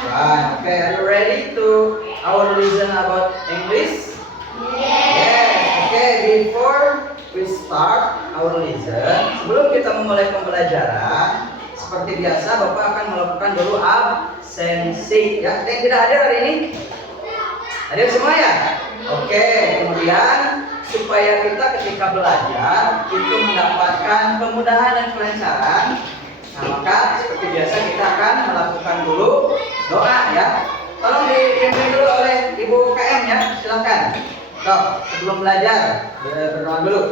Fine. Okay, are you ready to our listen about English? Yes. Okay, before we start our listen, sebelum kita memulai pembelajaran, seperti biasa Bapak akan melakukan dulu absensi. Ya, ada yang tidak hadir hari ini? Hadir semua ya? Oke, kemudian supaya kita ketika belajar itu mendapatkan kemudahan dan kelancaran, nah maka seperti biasa kita akan melakukan dulu doa ya. Tolong dipimpin dulu oleh Ibu KM ya, silakan. Toh, sebelum belajar berdoa dulu.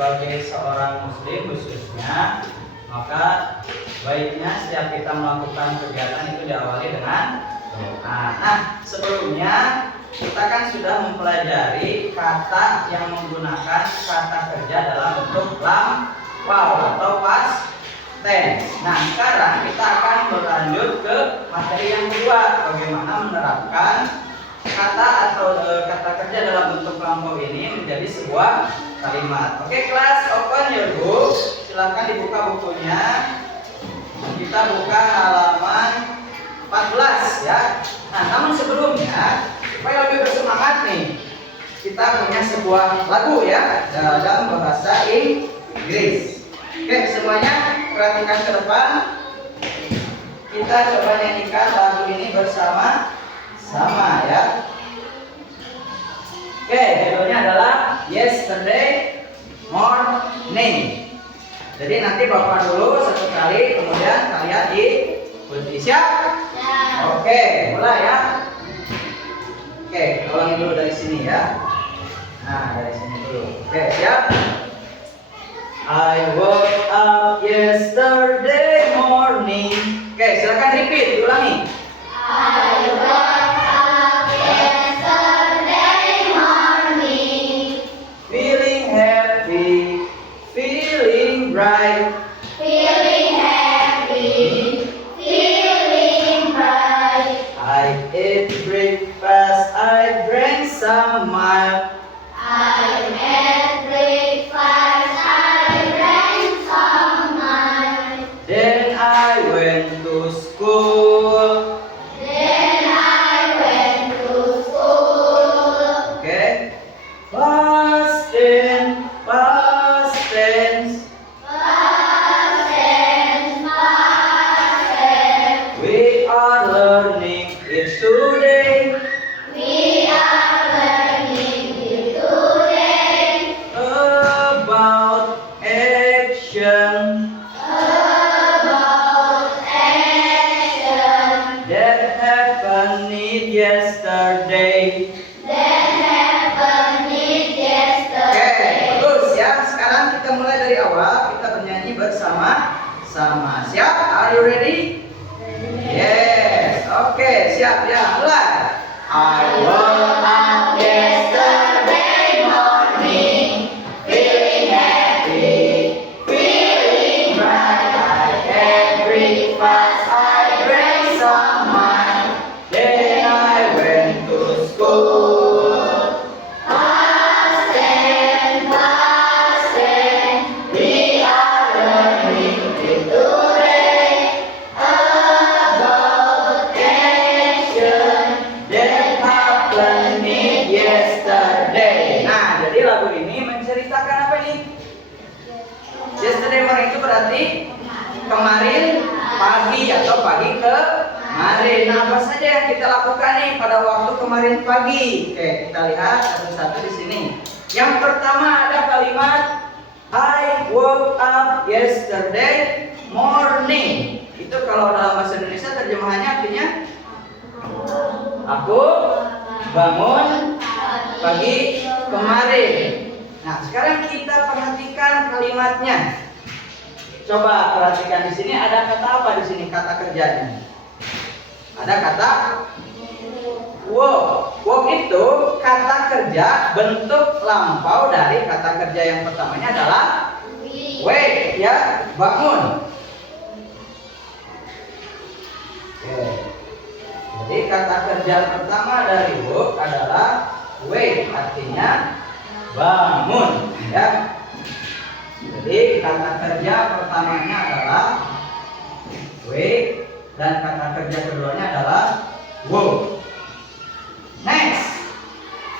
Sebagai seorang muslim khususnya, maka baiknya setiap kita melakukan kegiatan itu diawali dengan doa. Nah, sebelumnya kita kan sudah mempelajari kata yang menggunakan kata kerja dalam bentuk lampau atau past tense. Nah, sekarang kita akan berlanjut ke materi yang kedua, bagaimana menerapkan kata atau kata kerja dalam bentuk lampau ini menjadi sebuah kalimat. Oke, kelas, open your book. Silakan dibuka bukunya. Kita buka halaman 14 ya. Nah, namun sebelumnya supaya lebih bersemangat nih, kita punya sebuah lagu ya dalam bahasa Inggris. Oke, semuanya perhatikan ke depan. Kita coba nyanyikan lagu ini bersama-sama ya. Oke, judulnya adalah Yesterday Morning. Jadi nanti Bapak dulu satu kali, kemudian kalian diikuti. Siap? Oke, mulai ya. Oke, ulangi dulu dari sini ya. Nah, dari sini dulu. Oke, siap? I woke up yesterday morning. Oke, silakan repeat, diulangi. I woke up yesterday morning, Feeling happy, feeling bright. feeling happy, feeling bright. I ate breakfast, I drank some milk. I had breakfast, I drank some milk. Then I went to school. Then I went to school. Okay. Past tense, past tense. Past tense, past tense. We are learning it today We are learning it today about action about action that happened yesterday. that happened yesterday. Oke, terus ya. Sekarang kita mulai dari awal. Kita bernyanyi bersama-sama. Siap? Are you ready? Yes. Oke, siap ya. Mulai. I woke up Yesterday morning, feeling happy, feeling bright. I had breakfast, I drank some wine. Then I went to school. Past tense, we are learning it today about action That happened morning, yesterday. Nah, jadi lagu ini menceritakan apa nih? Yesterday morning itu berarti kemarin pagi atau pagi kemarin. Nah, apa saja yang kita lakukan nih pada waktu kemarin pagi? Oke, kita lihat satu-satu di sini. Yang pertama ada kalimat I woke up yesterday morning. Itu kalau dalam bahasa Indonesia terjemahannya artinya aku bangun pagi kemarin. Nah, sekarang kita perhatikan kalimatnya. Coba perhatikan di sini ada kata apa di sini kata kerjanya? Ada kata work. Work itu kata kerja bentuk lampau dari kata kerja yang pertamanya adalah wake, ya, bangun. Oke. Jadi kata kerja pertama dari work adalah wake, artinya bangun, ya. Jadi kata kerja pertamanya adalah wake dan kata kerja keduanya adalah work. Next,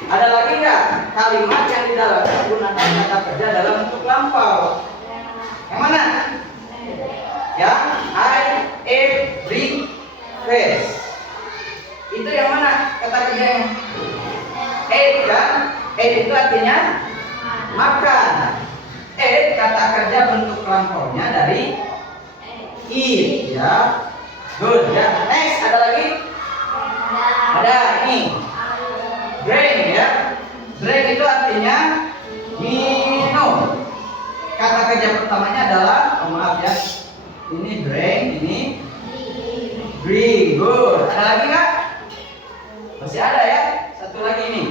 ada lagi nggak kalimat yang di dalamnya menggunakan kata kerja dalam bentuk lampau? Yang mana? Yang I ate breakfast. Itu yang mana kata kerjanya? Ate kan? Ate itu artinya makan. Ate kata kerja bentuk lampaunya dari eat, ya. Good, ya. Next, ada lagi? Ada ini. Drink, ya. Drink itu artinya minum. Kata kerja pertamanya adalah, maaf ya. Ini drink, ini drink. Good. Ada lagi nggak? Masih ada ya. Satu lagi ini.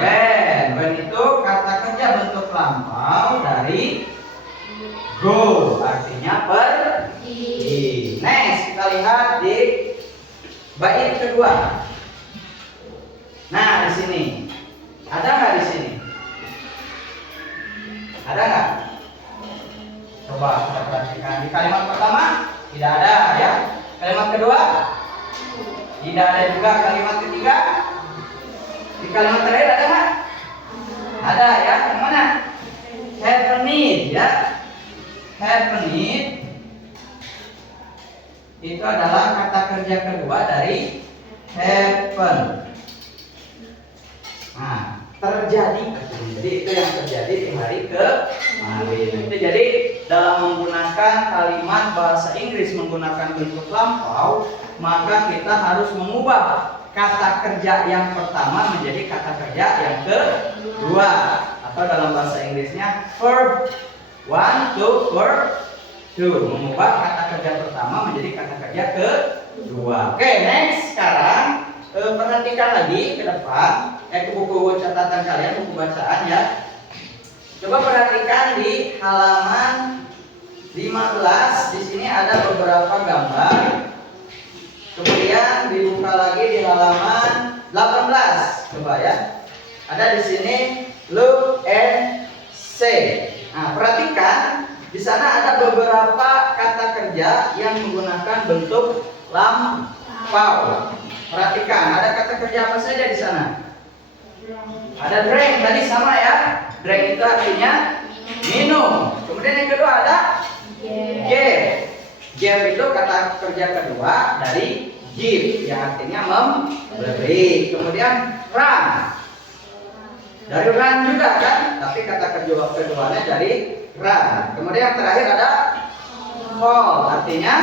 When. When itu kata kerja bentuk lampau dari go, artinya pergi. Next, kita lihat di bait kedua. Nah, di sini ada nggak di sini? Ada nggak? Coba kita perhatikan di kalimat pertama tidak ada, ya. Kalimat kedua tidak ada juga. Kalimat ketiga, di kalimat terakhir ada nggak? Ada, ya. Yang mana? Have a need, ya. Have a need itu adalah kata kerja kedua dari happen. Nah, terjadi. Jadi itu yang terjadi di hari kemarin. Itu jadi dalam menggunakan kalimat bahasa Inggris menggunakan bentuk lampau, maka kita harus mengubah kata kerja yang pertama menjadi kata kerja yang kedua, atau dalam bahasa Inggrisnya verb 1 to verb 2, mengubah kata kerja pertama menjadi kata kerja kedua. Oke, next. Sekarang perhatikan lagi ke depan, ke buku catatan kalian, buku bacaan, ya. Coba perhatikan di halaman 15. Di sini ada beberapa gambar. Kemudian dibuka lagi di halaman 18. Coba, ya. Ada di sini look and say. Nah, perhatikan di sana ada beberapa kata kerja yang menggunakan bentuk lampau. Perhatikan, ada kata kerja apa saja di sana? Ada drink, tadi sama, ya. Drink itu artinya minum. Kemudian yang kedua ada give. Give itu kata kerja kedua dari give, yang artinya memberi. Kemudian run. Dari run juga, kan? Tapi kata kerja keduanya dari run. Kemudian yang terakhir ada call, artinya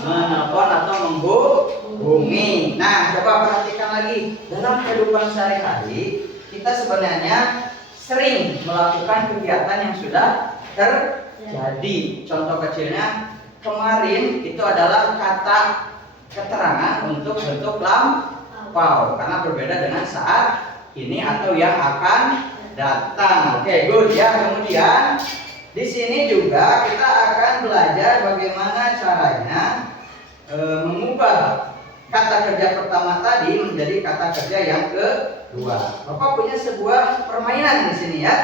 menelpon atau menghubungi. Nah, coba perhatikan lagi. Dalam kehidupan sehari-hari, kita sebenarnya sering melakukan kegiatan yang sudah terjadi. Contoh kecilnya, kemarin itu adalah kata keterangan untuk bentuk lampau, karena berbeda dengan saat ini atau yang akan datang. Oke, good, ya. Kemudian di sini juga kita akan belajar bagaimana caranya mengubah kata kerja pertama tadi menjadi kata kerja yang kedua. Bapak punya sebuah permainan di sini, ya.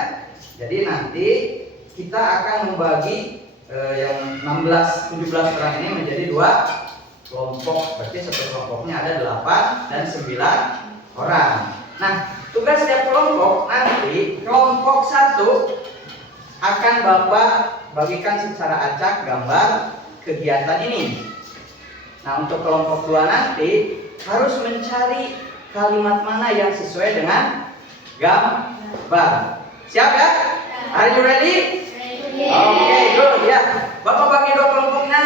Jadi nanti kita akan membagi yang 16-17 orang ini menjadi dua kelompok. Berarti satu kelompoknya ada 8 dan 9 orang. Nah, tugas setiap kelompok nanti, kelompok 1 akan Bapak bagikan secara acak gambar kegiatan ini. Nah, untuk kelompok 2 nanti harus mencari kalimat mana yang sesuai dengan gambar. Siap ya? Are you ready? Oke, good ya. Bapak bagi 2 kelompoknya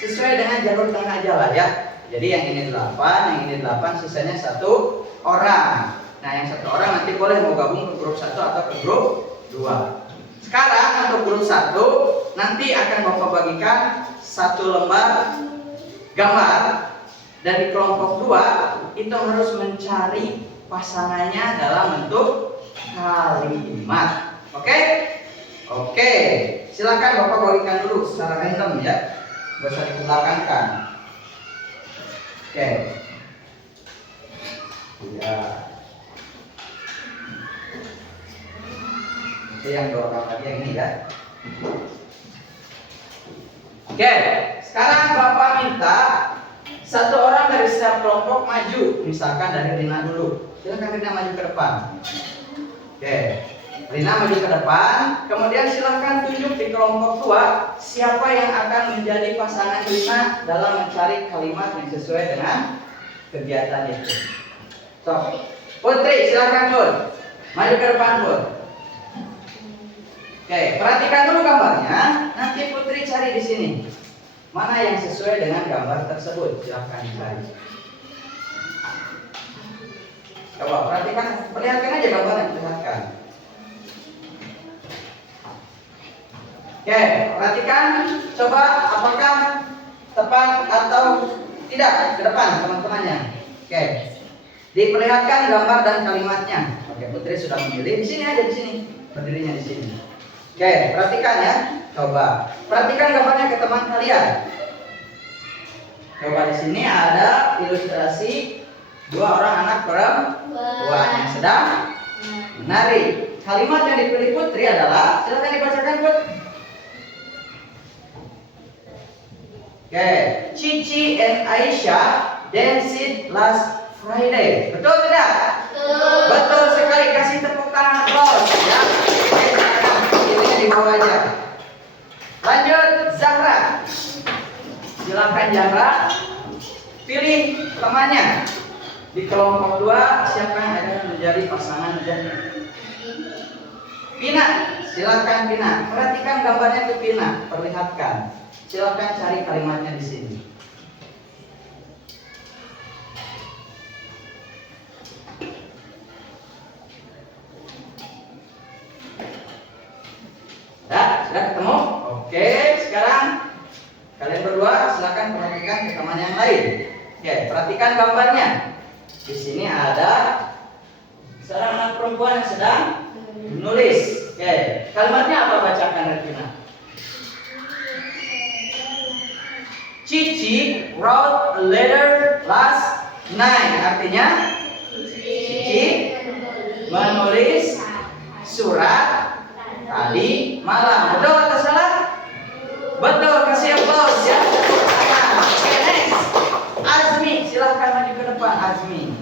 sesuai dengan jalur tengah aja lah ya. Jadi yang ini 8, yang ini 8, sisanya 1 orang. Nah, yang 1 orang nanti boleh mau gabung ke grup 1 atau ke grup 2. Sekarang untuk grup 1 nanti akan Bapak bagikan 1 lembar gambar. Dari kelompok 2 itu harus mencari pasangannya dalam bentuk kalimat. Oke? Oke. Silakan Bapak bagikan dulu secara random ya. Gak usah dibelakangkan. Oke. Ya. Ini yang 2 orang lagi yang ini ya. Oke. Sekarang Bapak minta 1 orang dari setiap kelompok maju. Misalkan dari Rina dulu. Silakan Rina maju ke depan. Oke. Rina maju ke depan. Kemudian silakan tunjuk di kelompok 2 siapa yang akan menjadi pasangan Rina dalam mencari kalimat yang sesuai dengan kegiatan itu. So, Putri silakan Put. Maju ke depan Put. Oke, perhatikan dulu gambarnya. Nanti Putri cari di sini. Mana yang sesuai dengan gambar tersebut? Silahkan dicari. Coba perhatikan, perlihatkan aja gambarnya, perlihatkan. Oke, perhatikan. Coba apakah tepat atau tidak ke depan teman-temannya. Oke, diperlihatkan gambar dan kalimatnya. Oke, Putri sudah memilih. Di sini aja, di sini. Berdirinya di sini. Oke, perhatikan ya. Coba perhatikan gambarnya ke teman kalian. Coba di sini ada ilustrasi 2 orang anak perempuan yang sedang menari. Kalimat yang dipilih Putri adalah, silakan dibacakan Put. Oke, Cici and Aisyah danced last Friday. Betul tidak? Betul. Betul sekali. Kasih tepuk tangan applause ya. Oke, silakan pilihnya di bawah aja. Lanjut Zahra. Silakan Zahra pilih temannya. Di kelompok 2 siapa yang akan menjadi pasangan Zahra? Pina. Silakan Pina. Perhatikan gambarnya ke Pina. Perlihatkan. Silakan cari kalimatnya di sini. Sudah ketemu? Oke, sekarang kalian berdua silakan perhatikan ke teman yang lain. Oke, perhatikan gambarnya. Di sini ada seorang anak perempuan yang sedang menulis. Oke, kalimatnya apa? Bacakan Regina. Cici wrote a letter last night. Artinya Cici menulis surat tadi malam. Betul atau salah? Betul, kasih applause ya. Oke, next. Azmi, silahkan maju ke depan Azmi.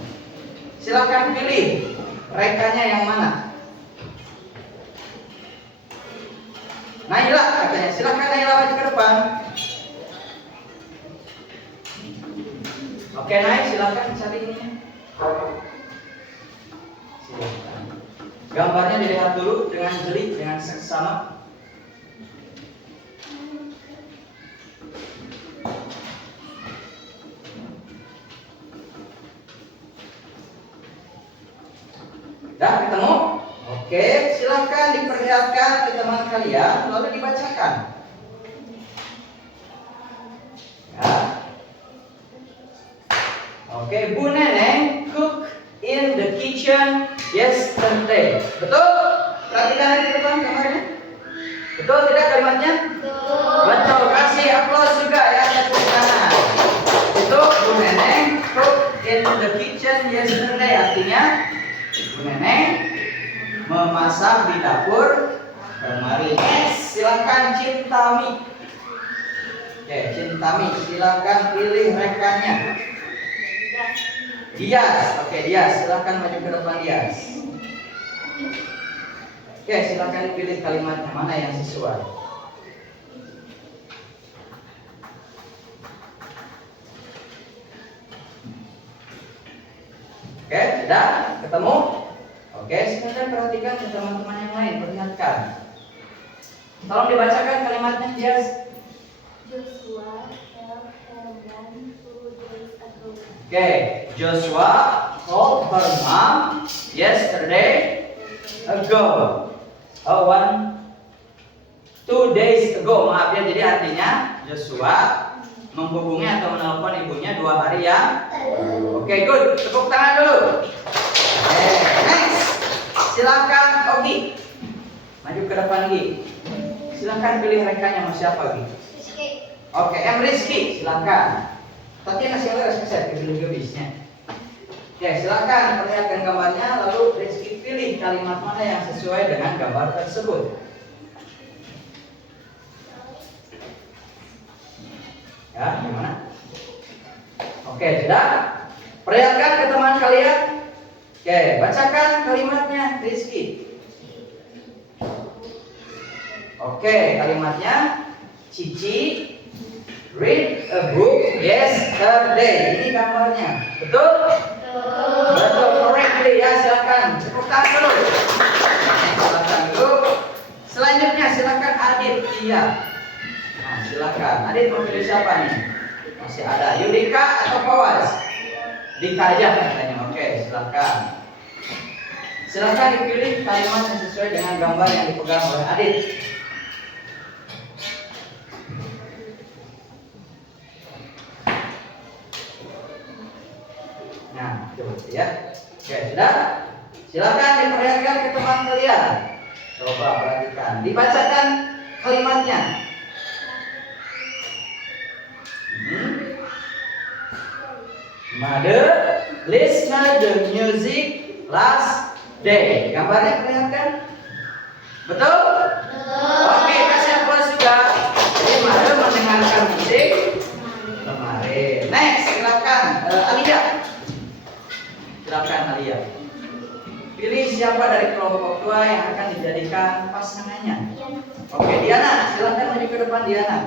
Silahkan pilih rekannya yang mana. Naila katanya, silahkan Naila maju ke depan. Oke, naik silahkan cari ini. Silahkan. Gambarnya dilihat dulu dengan jeli, dengan seksama. Dah ketemu? Oke, silahkan diperlihatkan ke teman kalian, lalu dibacakan. Ya. Oke, Bu Neneng cook in the kitchen yesterday. Betul? Perhatikan di depan kamarnya. Betul tidak kalimatnya? Betul. Kasih aplaus juga ya, tepuk tangan. Itu Bu Neneng cook in the kitchen yesterday. Artinya Bu Neneng memasak di dapur kemarin. Silakan Cintami. Oke, Cintami, silakan pilih rekannya. Dias. Oke, Dias, silakan maju ke depan Dias. Oke, silakan dipilih kalimatnya mana yang sesuai. Oke, sudah ketemu? Oke, silakan perhatikan ke teman-teman yang lain, perlihatkan. Tolong dibacakan kalimatnya, Dias. Joshua held her mom 2 days ago. Oke, Joshua told her mom yesterday ago. Oh, 2 days ago. Maaf ya, jadi artinya Joshua menghubungi atau menelpon ibunya 2 hari yang lalu. Oke, good. Tepuk tangan dulu. Oke, next. Silakan Ogi. Maju ke depan Gi. Silakan pilih rekannya mau siapa Gi? Oke, Rizky, silakan. Tadi masih ada saya pilih gebisnya. Oke, silakan perlihatkan gambarnya, lalu Rizky pilih kalimat mana yang sesuai dengan gambar tersebut. Ya, gimana? Oke, sudah. Perlihatkan ke teman kalian. Oke, bacakan kalimatnya, Rizky. Oke, kalimatnya Cici read a book yesterday. Ini gambarnya. Betul? Betul, correctly ya, silakan. Tepuk tangan dulu. Silakan dulu. Selanjutnya silakan Adit. Iya. Nah, silakan. Adit mau pilih siapa nih? Masih ada Yudika atau Pawas? Dika aja katanya. Oke, silakan. Silakan dipilih kalimat yang sesuai dengan gambar yang dipegang oleh Adit. Nah, itu ya. Oke, sudah. Silakan diperlihatkan ke teman kalian. Coba perhatikan. Dibacakan kalimatnya. Mother listen the music last day. Gambarnya perlihatkan. Betul? Oke, kasih aplaus juga. Jadi mother mendengarkan musik kemarin. Next, silakan Alia. Silakan Alia. Pilih siapa dari kelompok tua yang akan dijadikan pasangannya. Oke, Diana, silakan maju ke depan Diana.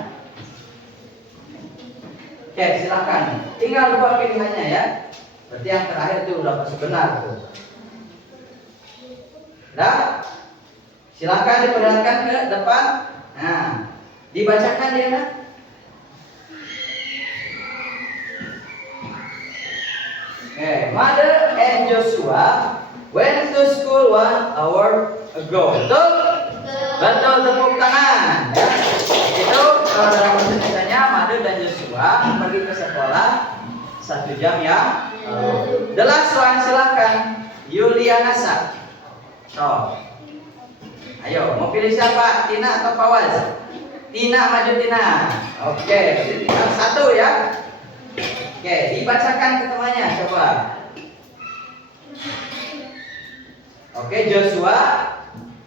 Oke, silakan. Tinggal 2 pilihannya ya. Berarti yang terakhir itu udah pasti benar tuh. Nah, silakan diperlihatkan ke depan. Nah, dibacakan Diana. Okay, Mother and Joshua went to school 1 hour ago. Betul? Betul, tepuk tangan. Ya. Itu kalau dalam bahasa Indonesianya Mother dan Joshua pergi ke sekolah 1 jam yang lalu. The last one silakan Yuliana Sa. So, ayo mau pilih siapa? Tina atau Fawaz? Tina, maju Tina. Oke, tinggal 1 ya. Oke, dibacakan ke temannya, coba. Oke, Joshua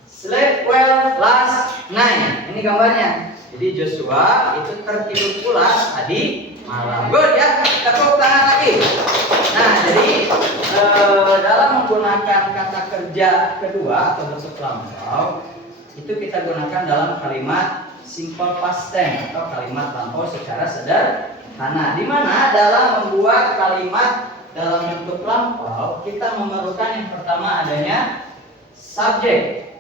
slept well last night. Ini gambarnya. Jadi Joshua itu tertidur pulas tadi malam. Good ya, tepuk tangan lagi. Nah, jadi dalam menggunakan kata kerja kedua atau bentuk lampau itu kita gunakan dalam kalimat simple past tense atau kalimat lampau secara sederhana. Di mana dalam membuat kalimat dalam bentuk lampau kita memerlukan yang pertama adanya subjek.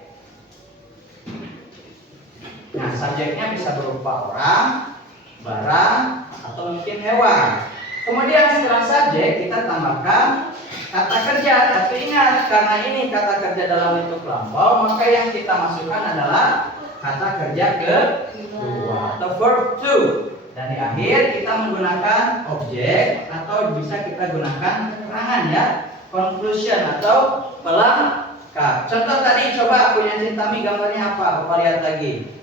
Nah, subjeknya bisa berupa orang, barang, atau mungkin hewan. Kemudian setelah subjek kita tambahkan kata kerja. Tapi ingat, karena ini kata kerja dalam bentuk lampau, maka yang kita masukkan adalah kata kerja kedua atau verb to. Dan di akhir kita menggunakan objek atau bisa kita gunakan keterangan ya, conclusion atau pelengkap. Contoh tadi coba punya Cintami gambarnya apa? Bapak lihat lagi.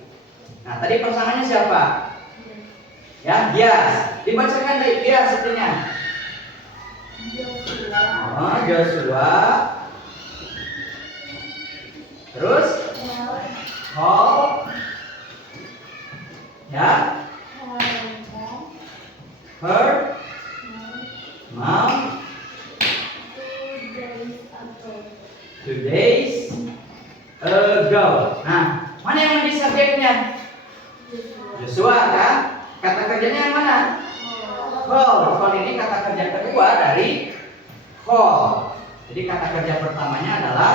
Nah, tadi pasangannya siapa? Ya, Dias. Dibacakan dari Dias artinya. Oh, Joshua. Terus? Hall. Ya. Her. Mom. 2 days ago. Nah, mana yang menjadi subjeknya? Joshua kan? Kata kerjanya yang mana? Call. Call ini kata kerja kedua dari call. Jadi kata kerja pertamanya adalah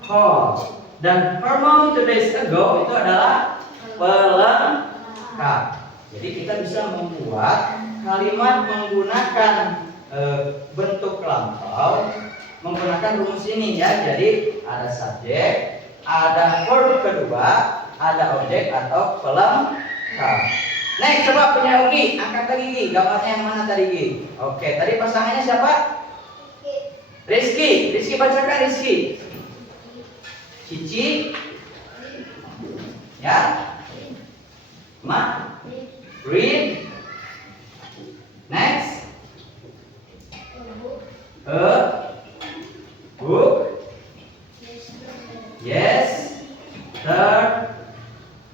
call. Dan her 2 days ago itu adalah pelengkap. Jadi kita bisa membuat kalimat menggunakan bentuk lampau menggunakan rumus ini ya. Jadi ada subjek, ada verb kedua, ada objek atau pelengkap. Next, coba punya Ugi, angkat lagi Gi. Gambarnya yang mana tadi Gi? Oke, tadi pasangannya siapa? Rizky. Rizky bacakan Rizky. Cici. Ya. Ma. Read. Next. A book. Yes. Third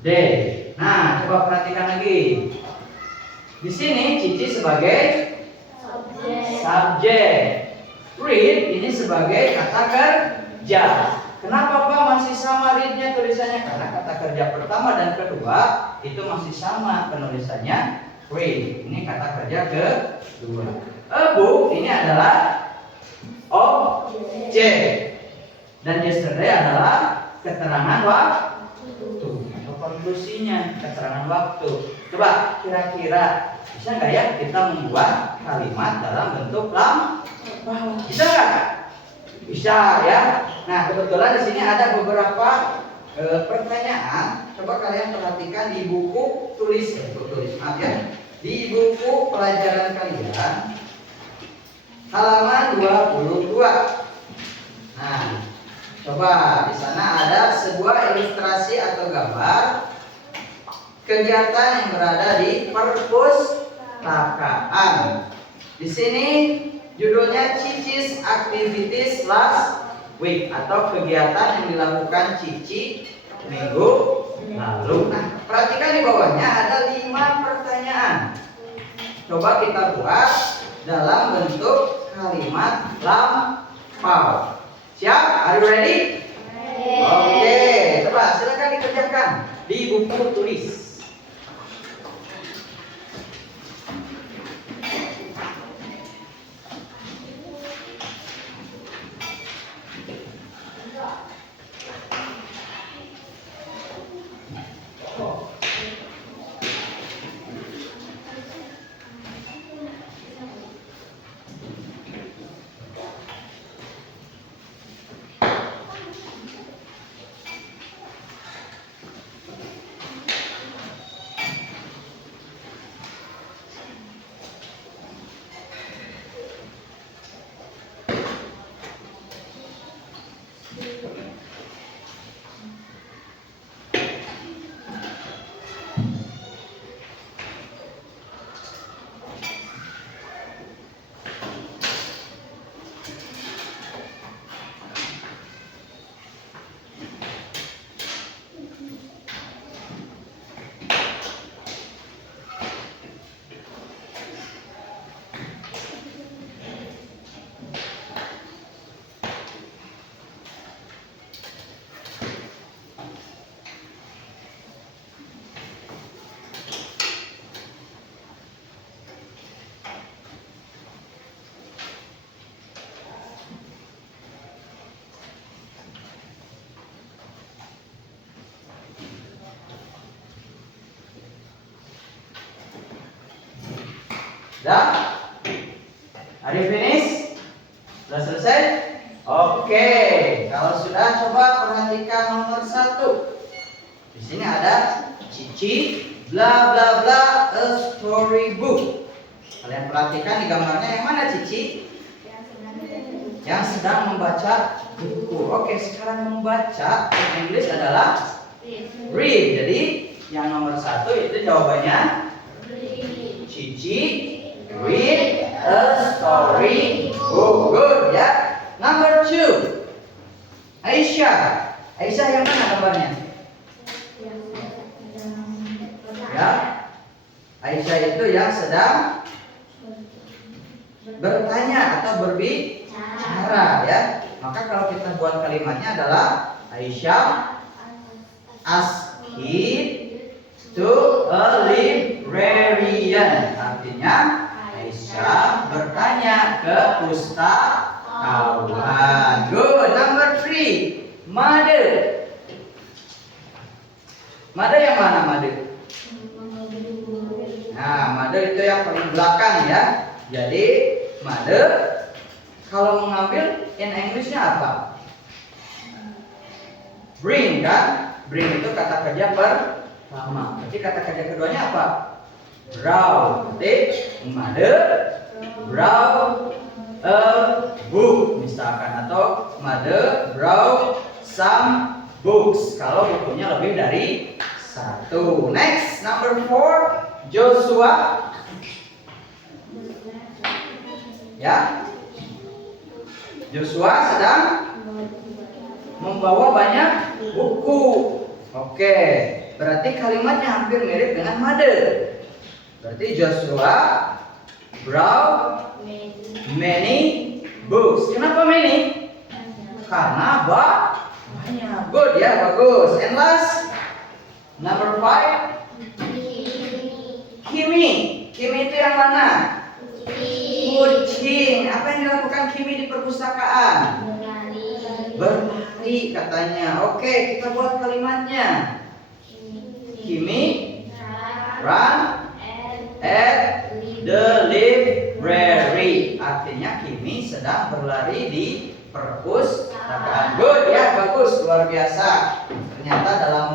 day. Nah, coba perhatikan lagi. Di sini Cici sebagai subjek. Read ini sebagai kata kerja. Kenapa Pak masih sama read-nya tulisannya? Karena kata kerja pertama dan kedua itu masih sama penulisannya read. Ini kata kerja kedua. A book ini adalah objek. Dan yesterday adalah keterangan waktu. Konklusinya keterangan waktu. Coba kira-kira bisa nggak ya kita membuat kalimat dalam bentuk lampau? Bisa nggak? Bisa ya. Nah kebetulan di sini ada beberapa pertanyaan. Coba kalian perhatikan di buku tulis, maaf ya, di buku pelajaran kalian halaman 22. Nah. Coba di sana ada sebuah ilustrasi atau gambar kegiatan yang berada di perpustakaan. Di sini judulnya Cici's Activities Last Week atau kegiatan yang dilakukan Cici minggu lalu. Nah, perhatikan di bawahnya ada 5 pertanyaan. Coba kita buat dalam bentuk kalimat lampau. Siap? Are you ready? Oke, coba silakan dikerjakan di buku tulis. Sudah? Are you finish? Sudah selesai? Oke. Kalau sudah, coba perhatikan nomor 1. Di sini ada Cici bla bla bla a storybook. Kalian perhatikan di gambarnya yang mana Cici? Yang sedang membaca buku. Oke, sekarang membaca in English adalah read. Jadi yang nomor 1 itu jawabannya Cici read a story book. Good ya. Number 2, Aisyah. Aisyah yang mana gambarnya? Ya. Aisyah itu yang sedang bertanya atau berbicara ya. Maka kalau kita buat kalimatnya adalah Aisyah asked to a librarian. Artinya Aisyah bertanya ke pustakawan. Good. Number 3, mother. Mother yang mana mother? Nah, mother itu yang paling belakang ya. Jadi mother kalau mengambil in Englishnya apa? Bring kan? Bring itu kata kerja pertama. Berarti kata kerja keduanya apa? Brought. Berarti mother brought a book misalkan, atau mother brought some books kalau bukunya lebih dari satu. Next, number 4, Joshua. Ya, Joshua sedang membawa banyak buku. Oke, berarti kalimatnya hampir mirip dengan mother. Berarti Joshua brought many books. Kenapa many? Karena banyak. Good ya, bagus. And last, number 5, Kimi. Kimi itu yang mana? Kucing. Apa yang dilakukan Kimi di perpustakaan? Berlari katanya. Oke, kita buat kalimatnya. Kimi run at the library. Artinya Kimi sedang berlari di perpustakaan. Good ya, bagus, luar biasa. Ternyata dalam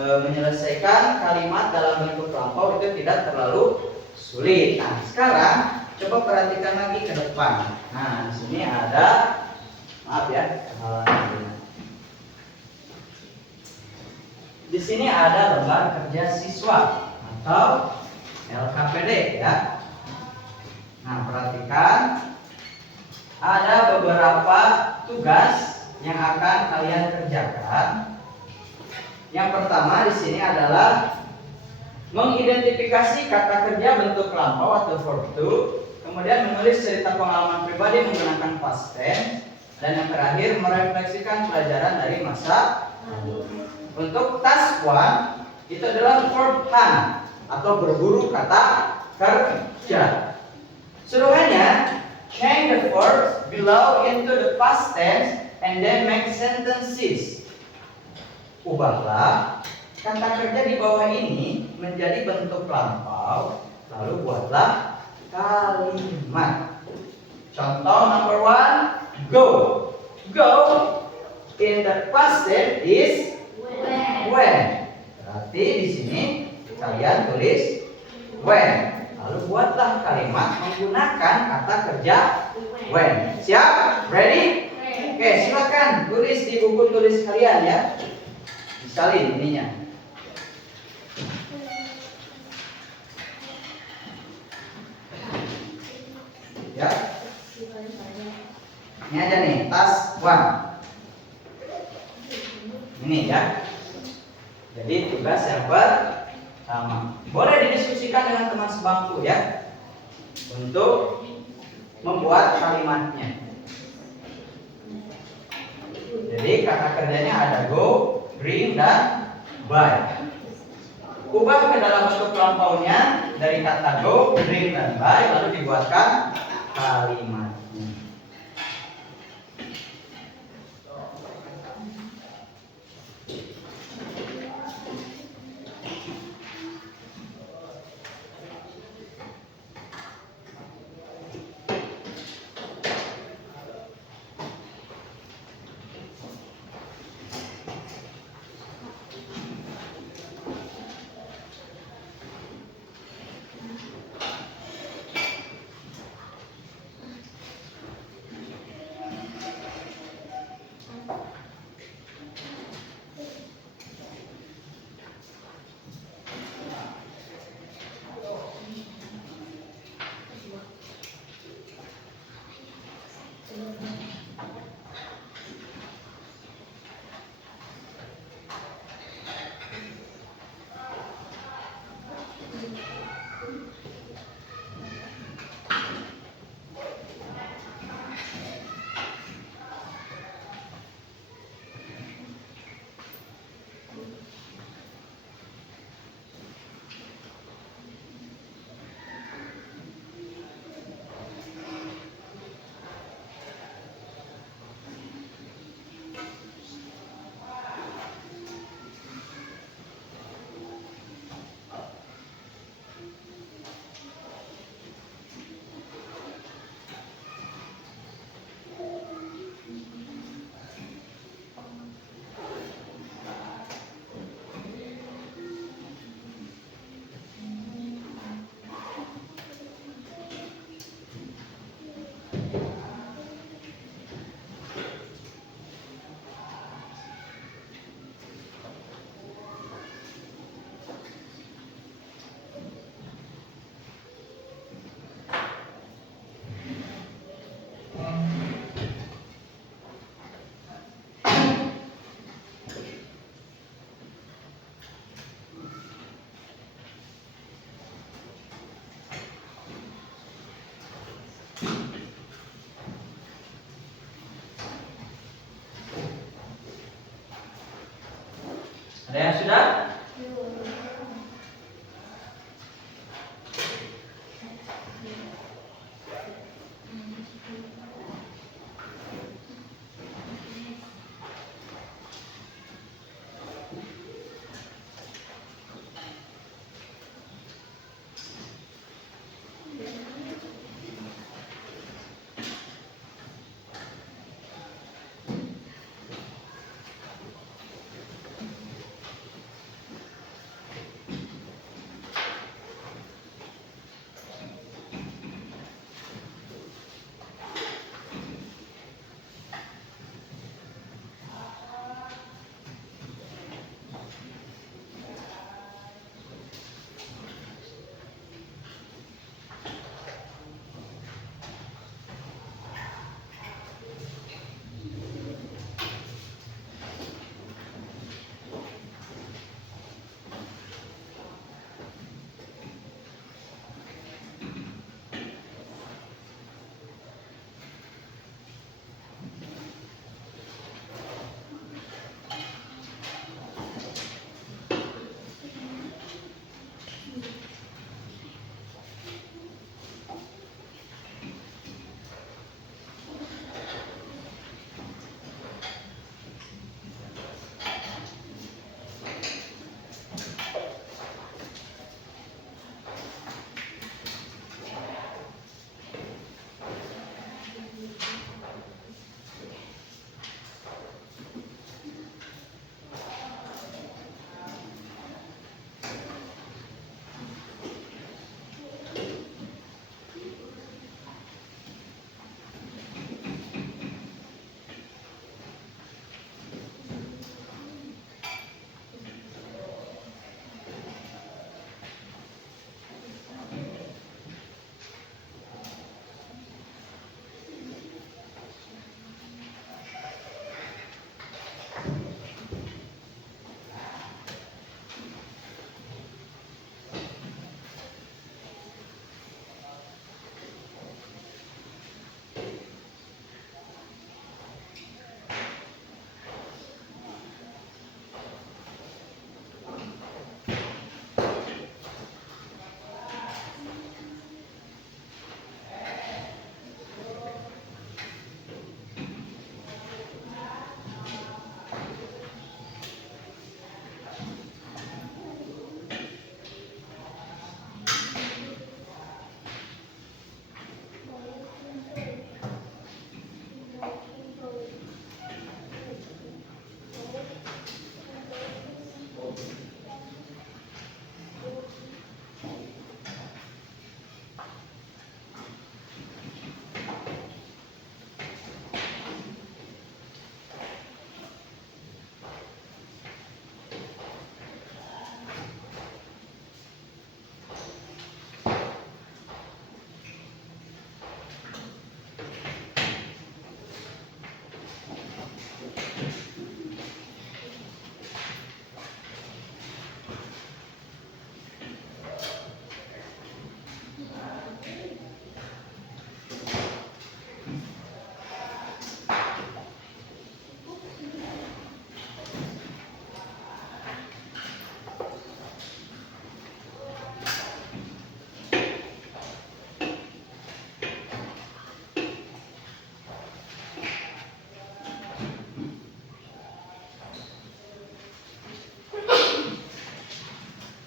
menyelesaikan kalimat dalam bentuk lampau itu tidak terlalu sulit. Nah, sekarang coba perhatikan lagi ke depan. Nah, di sini ada, maaf ya, di sini ada lembar kerja siswa atau LKPD ya. Nah, perhatikan ada beberapa tugas yang akan kalian kerjakan. Yang pertama di sini adalah mengidentifikasi kata kerja bentuk lampau atau verb to, kemudian menulis cerita pengalaman pribadi menggunakan past tense, dan yang terakhir merefleksikan pelajaran dari masa lalu. Untuk task 1 itu adalah verb hunt atau berburu kata kerja. Suruhannya, change the verbs below into the past tense and then make sentences. Ubahlah kata kerja di bawah ini menjadi bentuk lampau, lalu buatlah kalimat. Contoh number 1, go. Go in the past tense is when. Berarti di sini kalian tulis when. Lalu buatlah kalimat menggunakan kata kerja when. Siap? Ready? Oke, silakan tulis di buku tulis kalian ya. Disalin ininya. Ya. Ini aja nih, task 1. Ini ya. Jadi tugas yang pertama. Boleh didiskusikan dengan teman sebangku ya, untuk membuat kalimatnya. Jadi kata kerjanya ada go, bring, dan buy. Ubah ke dalam bentuk lampaunya dari kata go, bring, dan buy, lalu dibuatkan kalimatnya. Ada yang sudah?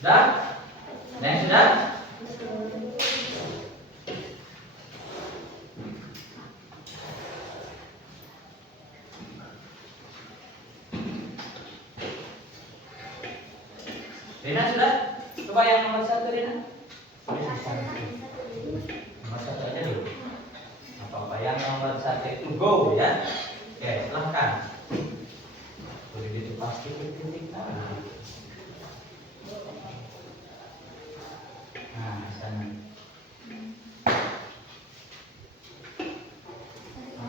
Sudah? Ada yang sudah? Rina sudah? Coba yang nomor 1 Rina. Nomor 1 aja dulu. Apa-apa yang nomor 1 itu go ya. Oke, silahkan. Boleh itu pasti titik nah. Nah, sana.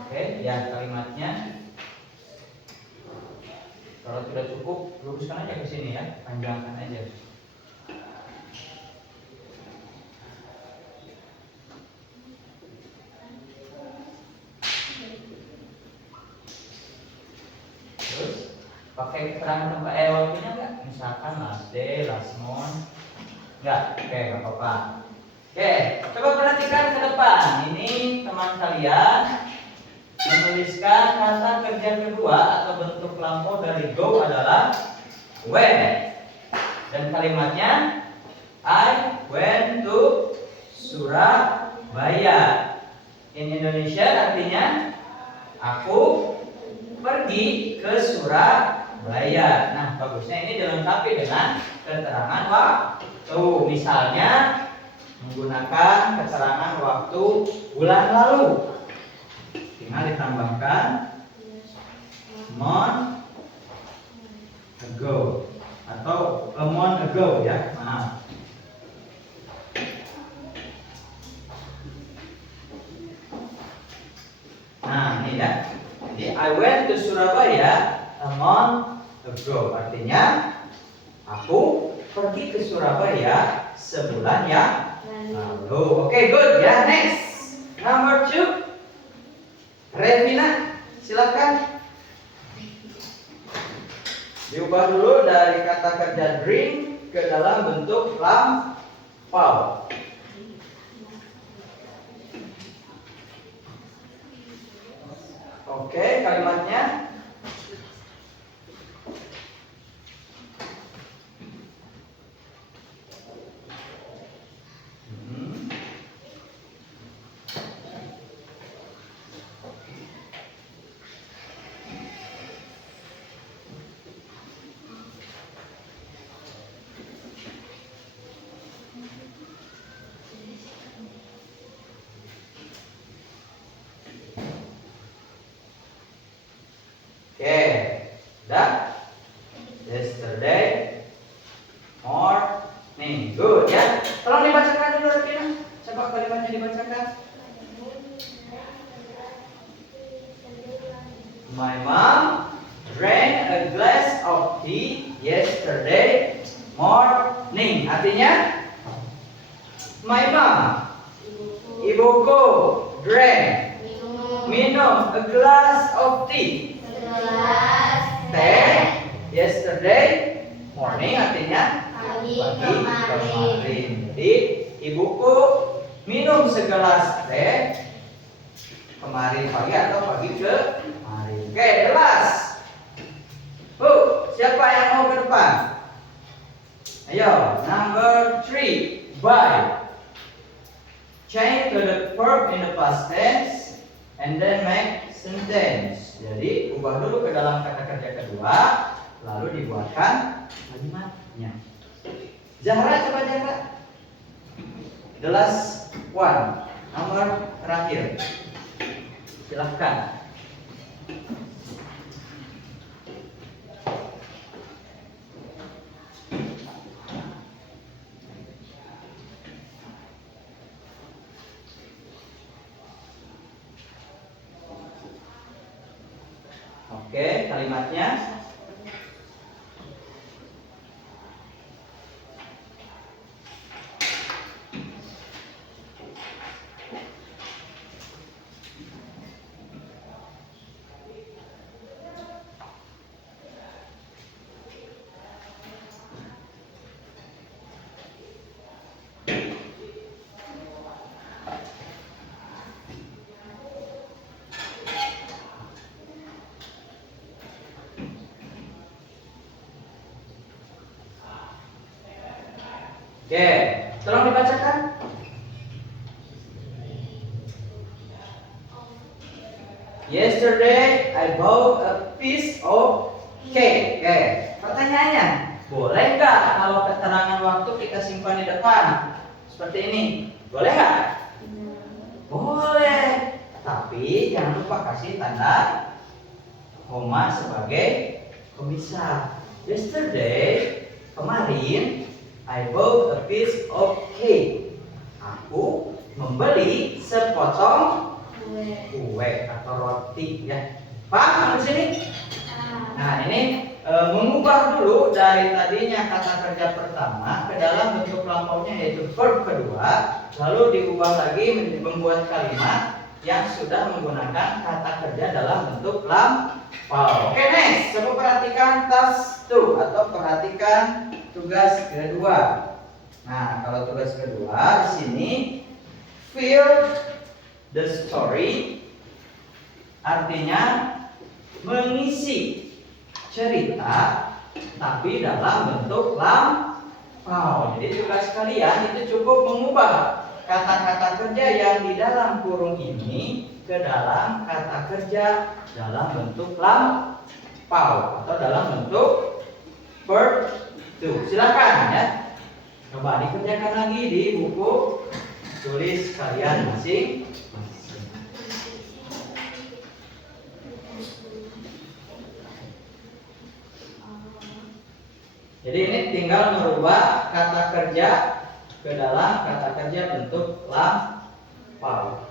Oke, ya kalimatnya. Kalau tidak cukup, luruskan aja ke sini ya, panjangkan aja. Terus Pakai keterangan tempat waktunya enggak? Misalkan last day, last month. Enggak? Oke, enggak apa-apa. Oke, coba perhatikan ke depan. Ini teman kalian menuliskan kata kerja kedua atau bentuk lampau dari go adalah went. Dan kalimatnya I went to Surabaya. In Indonesia artinya aku pergi ke Surabaya. Nah, bagusnya ini dilengkapi dengan keterangan waktu. Misalnya menggunakan keterangan waktu bulan lalu. Tinggal ditambahkan month ago atau a month ago ya. Maaf. Nah, ini ya. Jadi I went to Surabaya a month ago. Artinya aku pergi ke Surabaya sebulan yang lalu. Oke, good ya. Next. Number 2. Revina, silakan. Diubah dulu dari kata kerja drink ke dalam bentuk lampau. Oke, kalimatnya oke, dah. Yesterday morning, good ya. Tolong dibacakan dulu Revina. Coba kalimatnya dibacakan. My mom drank a glass of tea yesterday morning. Artinya, my mom, ibuku, drank, minum a glass of tea. Teh yesterday morning artinya pagi kemarin. Jadi ibuku minum segelas teh kemarin pagi atau pagi kemarin. Oke, jelas. Siapa yang mau ke depan? Ayo, number 3. By. Change to the verb in the past tense and then make sentence. Jadi ubah dulu ke dalam kata kerja kedua, lalu dibuatkan kalimatnya. Zahra, coba Zahra. The last one, nomor terakhir. Silahkan. Oke, kalimatnya oke, tolong dibacakan. Yesterday I bought a piece of cake. Oke, pertanyaannya, boleh nggak kalau keterangan waktu kita simpan di depan seperti ini? Boleh nggak? Boleh. Tapi jangan lupa kasih tanda koma sebagai pemisah. Yesterday, kemarin, I bought a piece of cake. Aku membeli sepotong kue atau roti ya. Paham di sini? Nah, ini mengubah dulu dari tadinya kata kerja pertama ke dalam bentuk lampaunya yaitu verb kedua, lalu diubah lagi membuat kalimat yang sudah menggunakan kata kerja dalam bentuk lampau. Oke, next. Coba perhatikan task 2 atau perhatikan tugas kedua. Nah, kalau tugas kedua di sini fill the story artinya mengisi cerita tapi dalam bentuk lampau. Jadi tugas kalian itu cukup mengubah kata-kata kerja yang di dalam kurung ini ke dalam kata kerja dalam bentuk lampau atau dalam bentuk verb to. Silakan ya. Coba dikerjakan lagi di buku tulis kalian masing-masing. Jadi ini tinggal merubah kata kerja ke dalam kata kerja bentuk lampau.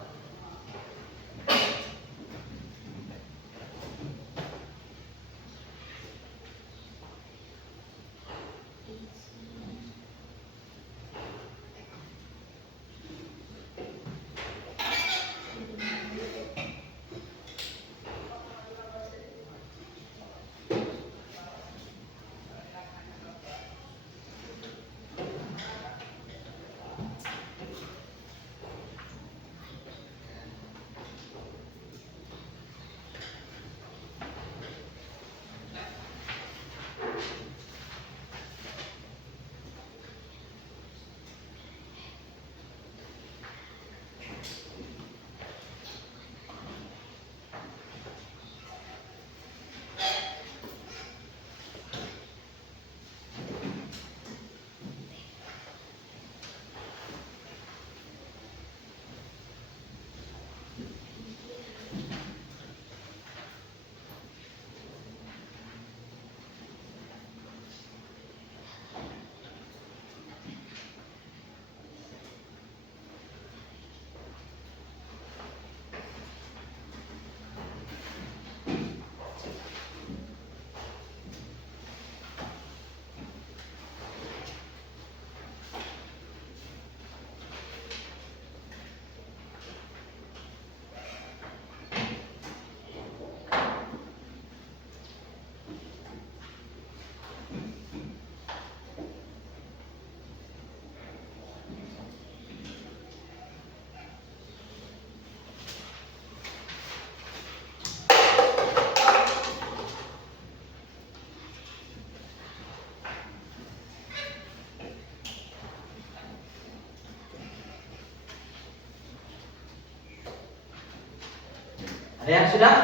Ada yang sudah?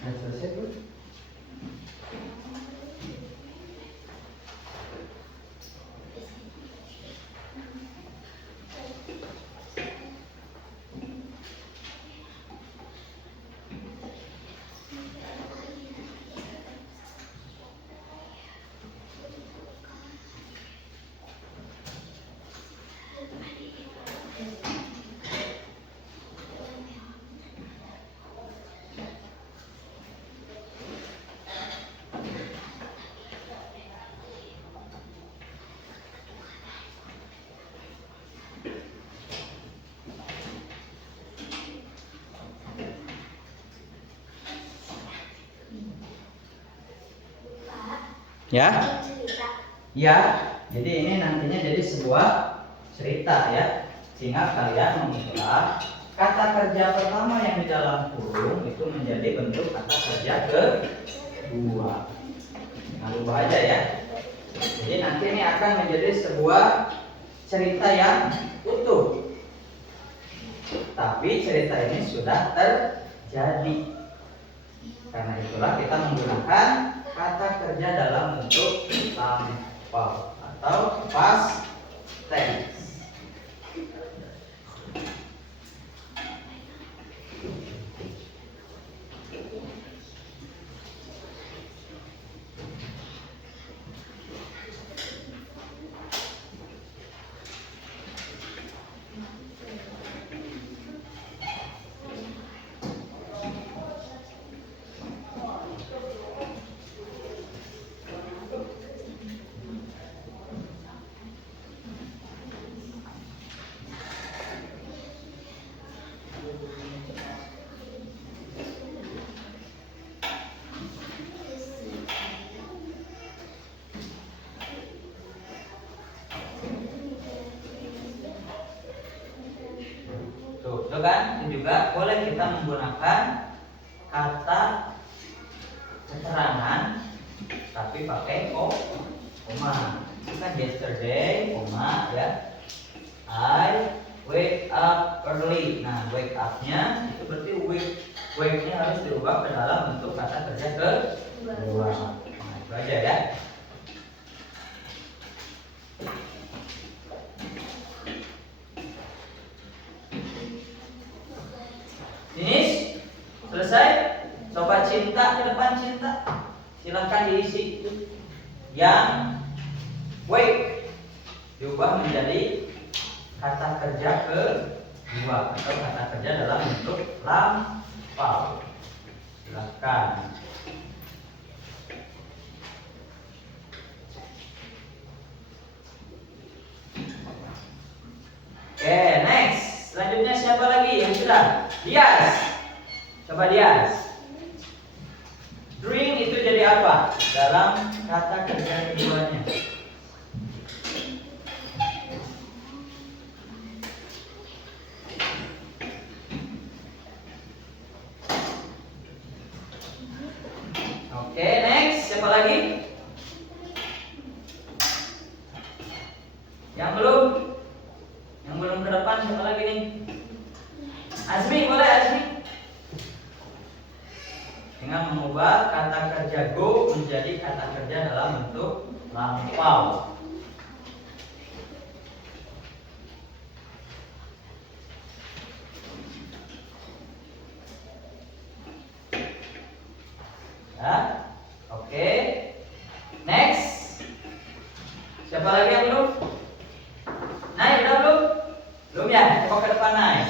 Sudah selesai tuh? Ya? Ya. Jadi ini nantinya jadi sebuah cerita ya. Sehingga kalian mengilah kata kerja pertama yang di dalam kurung itu menjadi bentuk kata kerja kedua. Nah, ubah aja ya. Jadi nanti ini akan menjadi sebuah cerita yang utuh. Tapi cerita ini sudah terjadi. Karena itulah kita menggunakan kata kerja dalam bentuk lampau atau past tense. Tuh kan? Itu juga boleh kita menggunakan kata keterangan tapi pakai koma. Itu kan yesterday, koma ya. I wake up early. Nah, wake up-nya itu berarti wake-nya harus diubah ke dalam bentuk kata kerja kedua. Nah, itu aja ya. Finish? Selesai? Coba cinta ke depan cinta. Silahkan diisi itu. Yang wake diubah menjadi kata kerja kedua atau kata kerja dalam bentuk lampau. Silahkan. Oke, next. Selanjutnya siapa lagi yang sudah? Dias. Coba Dias. Drink itu jadi apa dalam kata kerja keduanya? Oke, next. Siapa lagi? Yang belum? Yang belum ke depan siapa lagi nih? Azmi, boleh Azmi? Dengan mengubah kata kerja go menjadi kata kerja dalam bentuk lampau. Ya, oke. Next. Siapa lagi yang belum? Naik udah belum? Belum ya? Coba ke depan naik.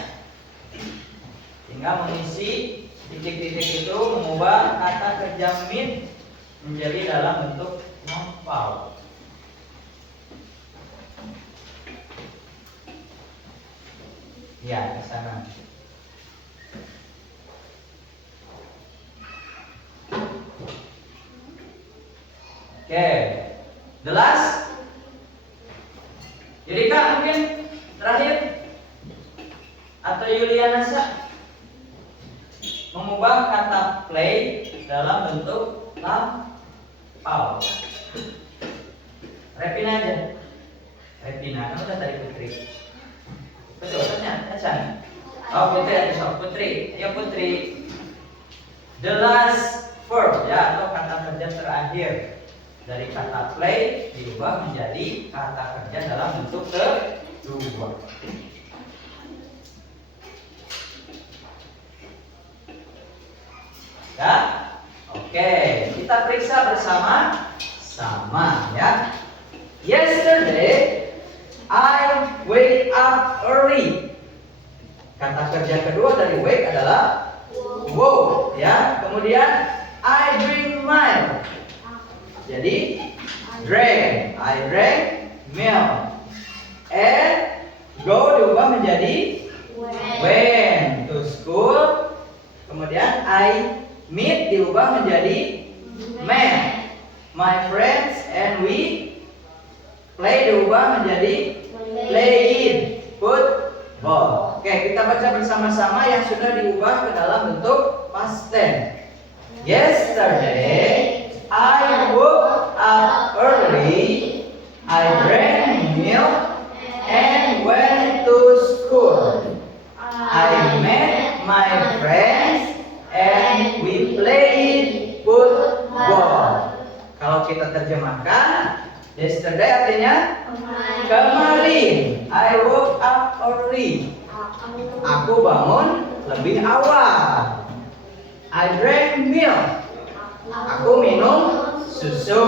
Tinggal mengisi titik-titik itu, mengubah kata kerja meet menjadi dalam bentuk lampau. Ya, ke sana. Oke. The last. Jadi Kak mungkin terakhir atau Yuliana Sa mengubah kata play dalam bentuk lampau. Repina aja. Repina, kamu kan tadi Putri. Betul, ternyata Chan. Oh Putri, besok Putri. Ayo Putri. The last verb ya atau kata kerja terakhir dari kata play diubah menjadi kata kerja dalam bentuk kedua. Ya, oke, kita periksa bersama-sama ya. Yesterday I wake up early. Kata kerja kedua dari wake adalah woke ya. Kemudian I drink milk. Jadi drank, I drank milk. And go diubah menjadi went to school. Kemudian I meet diubah menjadi met. My friends and we play diubah menjadi played football. Oke, kita baca bersama-sama yang sudah diubah ke dalam bentuk past tense. Yesterday I woke up early, I drank milk and went to school. I met my friends and we played football. Kalau kita terjemahkan, yesterday artinya kemarin. I woke up early. Aku bangun lebih awal. I drank milk. Aku minum susu.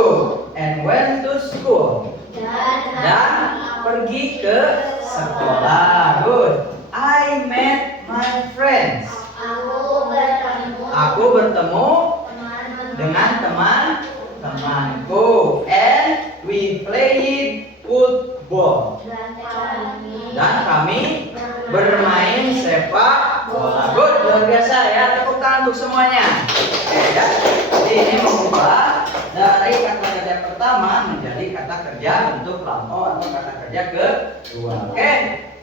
And went to school. Dan pergi ke sekolah. Good. I met my friends. Aku bertemu dengan teman-temanku. And we played football. Dan kami bermain sepak bola. Good, luar biasa ya. Tepuk tangan untuk semuanya. Ya. Jadi ini mengubah dari kata kerja pertama menjadi kata kerja untuk lampau atau kata kerja kedua. Oke,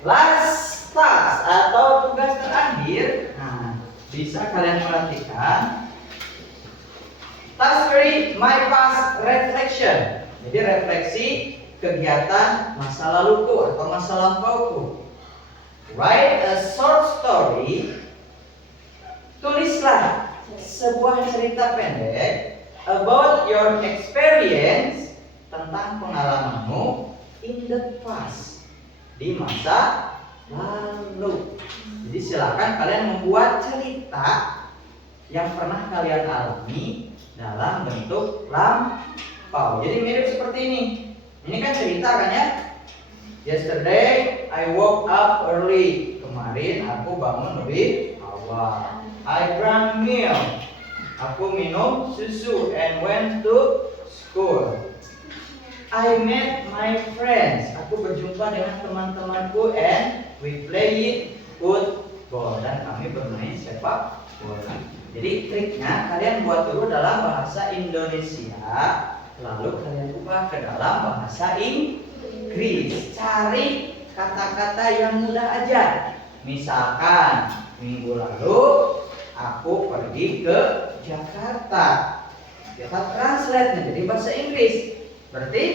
last task atau tugas terakhir. Nah, bisa kalian perhatikan. Task 3, my past reflection. Jadi refleksi kegiatan masa laluku atau masa lampauku. Write a short story. Tulislah sebuah cerita pendek about your experience, tentang pengalamanmu in the past, di masa lalu. Jadi silakan kalian membuat cerita yang pernah kalian alami dalam bentuk lampau. Jadi mirip seperti ini. Ini kan cerita kan ya. Yesterday I woke up early. Kemarin aku bangun lebih awal. I drank milk. Aku minum susu and went to school. I met my friends. Aku berjumpa dengan teman-temanku and we played football. Dan kami bermain sepak bola. Jadi triknya kalian buat dulu dalam bahasa Indonesia, lalu kalian ubah ke dalam bahasa Inggris. Cari kata-kata yang mudah aja. Misalkan minggu lalu aku pergi ke Jakarta. Kita translate menjadi bahasa Inggris. Berarti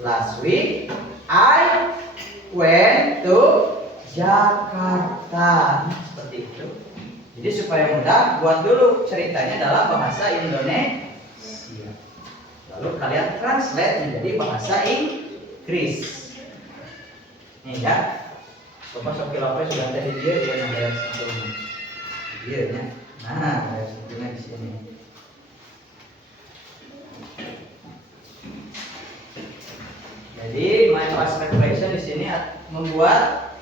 last week I went to Jakarta. Seperti itu. Jadi supaya mudah, buat dulu ceritanya dalam bahasa Indonesia. Lalu kalian translate menjadi bahasa Inggris. Nih ya. Coba sok lapis sudah ada di dia yang satu. Dia nya. Nah, ada satunya di sini. Jadi my past reflection di sini membuat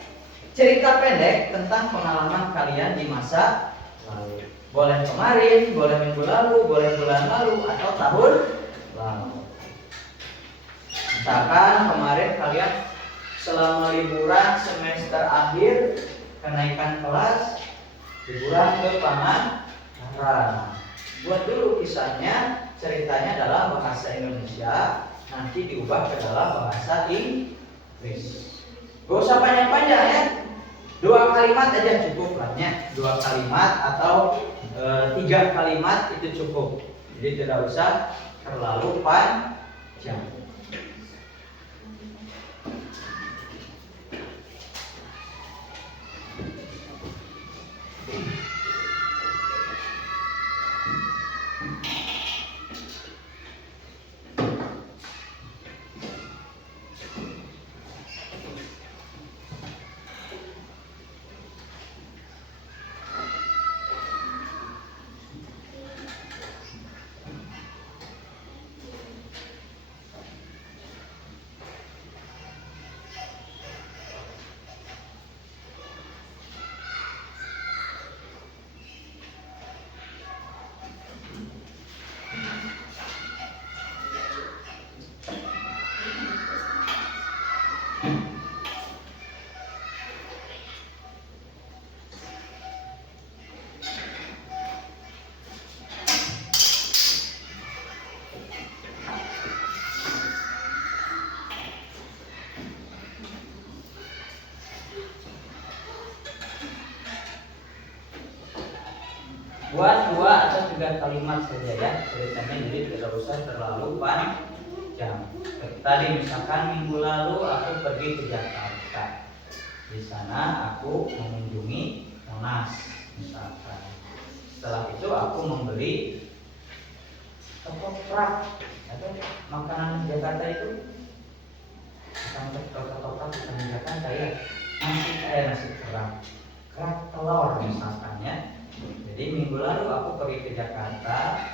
cerita pendek tentang pengalaman kalian di masa lalu. Boleh kemarin, boleh minggu lalu, boleh bulan lalu, atau tahun lalu. Misalkan kemarin kalian selama liburan semester akhir, kenaikan kelas, liburan ke Pangandaran. Buat dulu kisahnya, ceritanya dalam bahasa Indonesia, nanti diubah ke dalam bahasa Inggris. Gak usah panjang-panjang ya. 2 kalimat aja cukup lah ya. 2 kalimat atau 3 kalimat itu cukup. Jadi tidak usah terlalu panjang. Buat 2 atau 3 kalimat saja ya ceritanya, jadi tidak usah terlalu panjang. jam. Tadi misalkan minggu lalu aku pergi ke Jakarta. Di sana aku mengunjungi Monas misalkan. Setelah itu aku membeli ketoprak atau makanan Jakarta itu bukan ketoprak bukan Jakarta ya, nasi kerak telur misalkan ya. Jadi minggu lalu aku pergi ke Jakarta,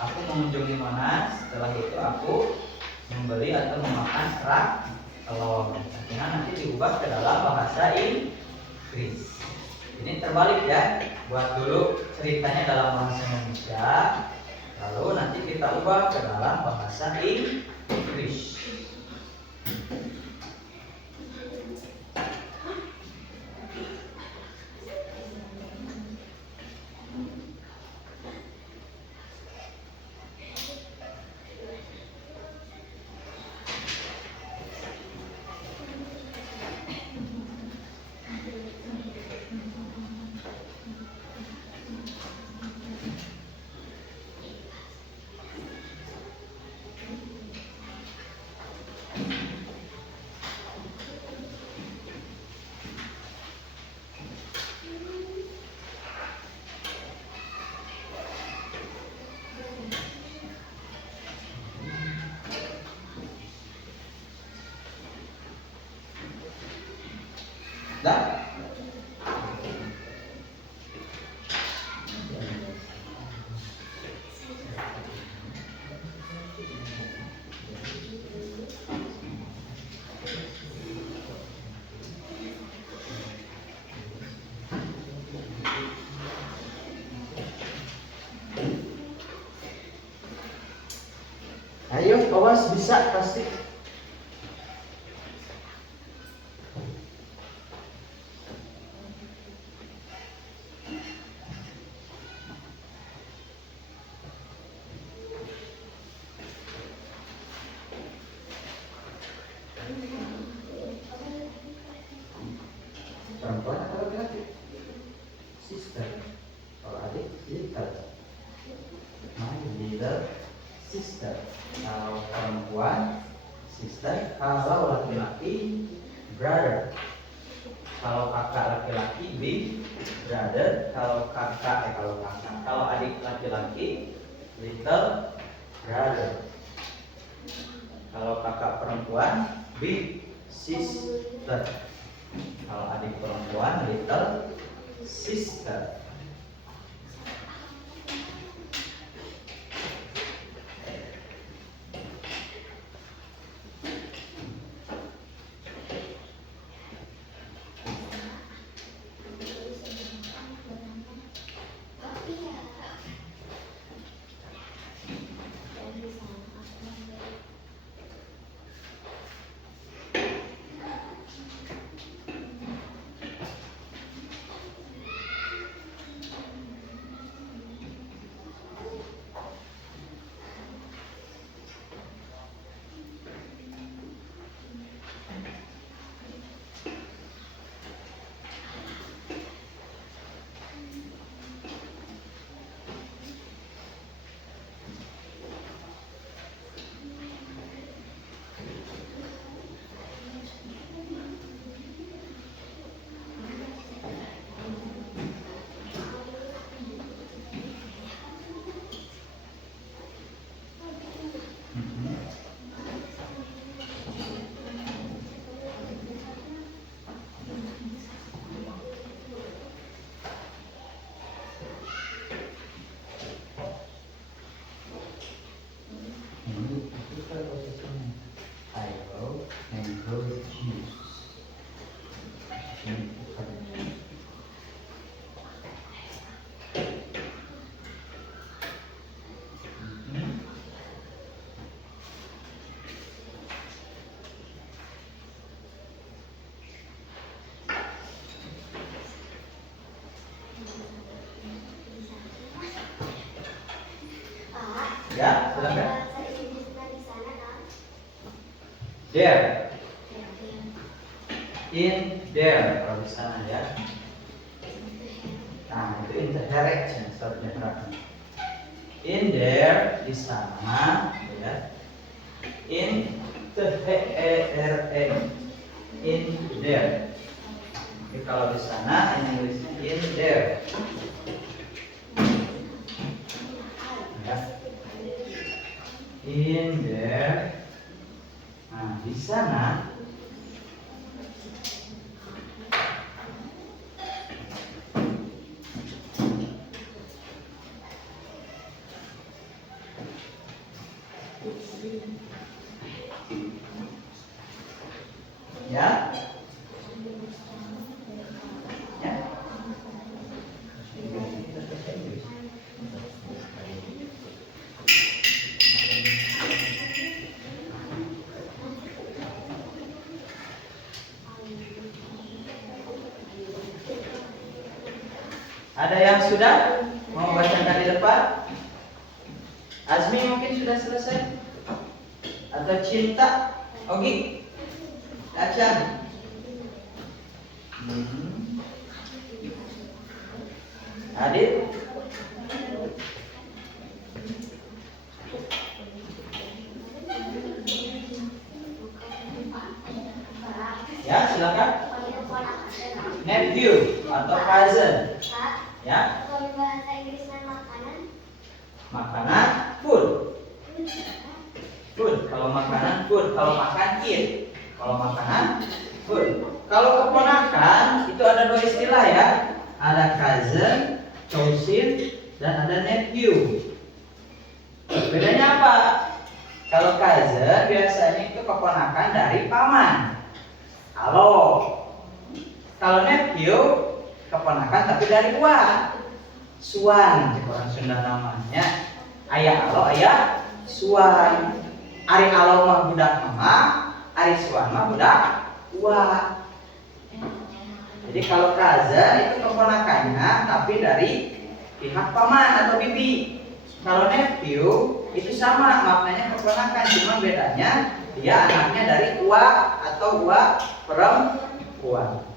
aku mengunjungi Monas. Setelah itu aku membeli atau memakan kerak telur. Artinya nanti diubah ke dalam bahasa Inggris. Ini terbalik ya. Buat dulu ceritanya dalam bahasa Indonesia, lalu nanti kita ubah ke dalam bahasa Inggris. Dah? Ayo, awas bisa pasti. Perempuan atau laki-laki? Sister. Kalau adik, little. My little sister. Kalau perempuan, sister. Kalau laki-laki, brother. Kalau kakak laki-laki, big brother. Kalau kalau adik laki-laki, little brother. Kalau kakak perempuan, big sister. Kalau adik perempuan, little sister. I love mango juice. Ya, silakan. There. In there kalau di sana ya. Nah, itu interaction seharusnya. In there di sana ya. In there. In there. Jadi kalau di sana ini nulisnya in there. Ya. In there. Nah, di sana ya. Ya. Ada yang sudah mau bacakan di depan? Azmi mungkin sudah selesai? Atau Cinta? Ogi? Acan? Adit? Ya, silakan. Nephew atau cousin. Ya. Kalau bahasa Inggrisnya makanan. Makanan, food. Food. Kalau makanan, food. Kalau makan, eat. Kalau makanan, food. Kalau keponakan itu ada dua istilah ya. Ada cousin, dan ada nephew. Bedanya apa? Kalau cousin biasanya itu keponakan dari paman. Kalau nephew keponakan tapi dari suan, orang Sunda namanya. Ayah alo, ayah suan. Ari alo mah budak mama, ari suan mah budak Jadi kalau cousin itu keponakannya tapi dari pihak paman atau bibi. Kalau nephew itu sama, maknanya keponakan, cuma bedanya dia anaknya dari atau perempuan.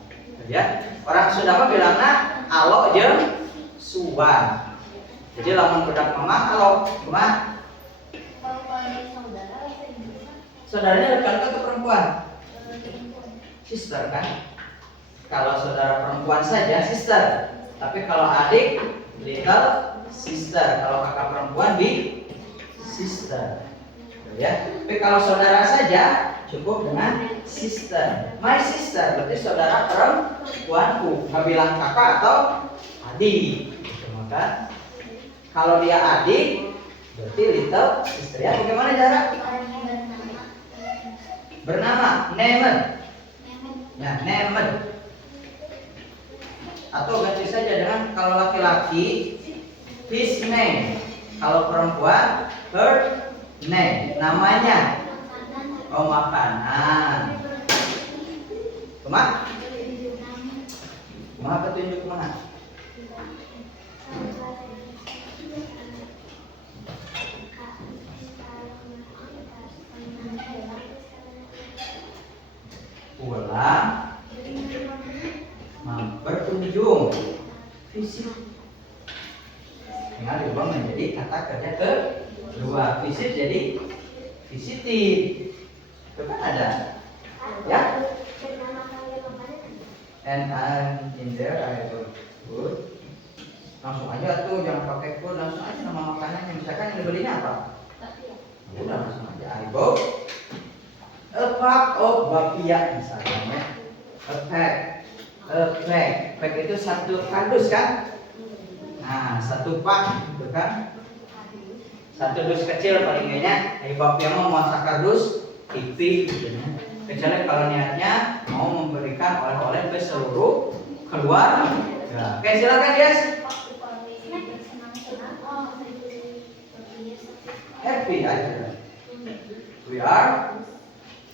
Ya, orang Sunda mah bilangna alo jeung suan. Jadi lamun budak mama alo, cuma Kalau dari saudara bahasa Inggrisnya. saudaranya laki-laki atau perempuan? Sister kan? Kalau saudara perempuan saja sister, tapi kalau adik little sister, kalau kakak perempuan big sister. Ya, tapi kalau saudara saja cukup dengan sister. My sister berarti saudara perempuanku, nggak bilang kakak atau adik. Maka kalau dia adik berarti little sister. Ya, bagaimana cara? Bernama, named. Ya, named. Atau ganti saja dengan kalau laki-laki his name, kalau perempuan her name, namanya. Oh, makanan. Kumaha petunjuk mana? Ulang. Berkunjung, visit. Tinggal diubah menjadi kata kerja kedua. Visit jadi visiting. Itu kan ada, ya. And I'm in there, I go food. Langsung aja tuh, jangan pakai food, langsung aja nama makanannya. Misalkan yang dibelinya apa? Udah langsung aja. I bought a pack of bapia misalnya. A pack. Pack itu satu kardus kan? Nah, satu pak itu kan? Satu dus kecil paling kayaknya. Bapia mau masak kardus tipis gitu ya. Kecuali kalau niatnya mau memberikan oleh-oleh ke seluruh keluarga. Oke, silakan Yes. Happy aja. We are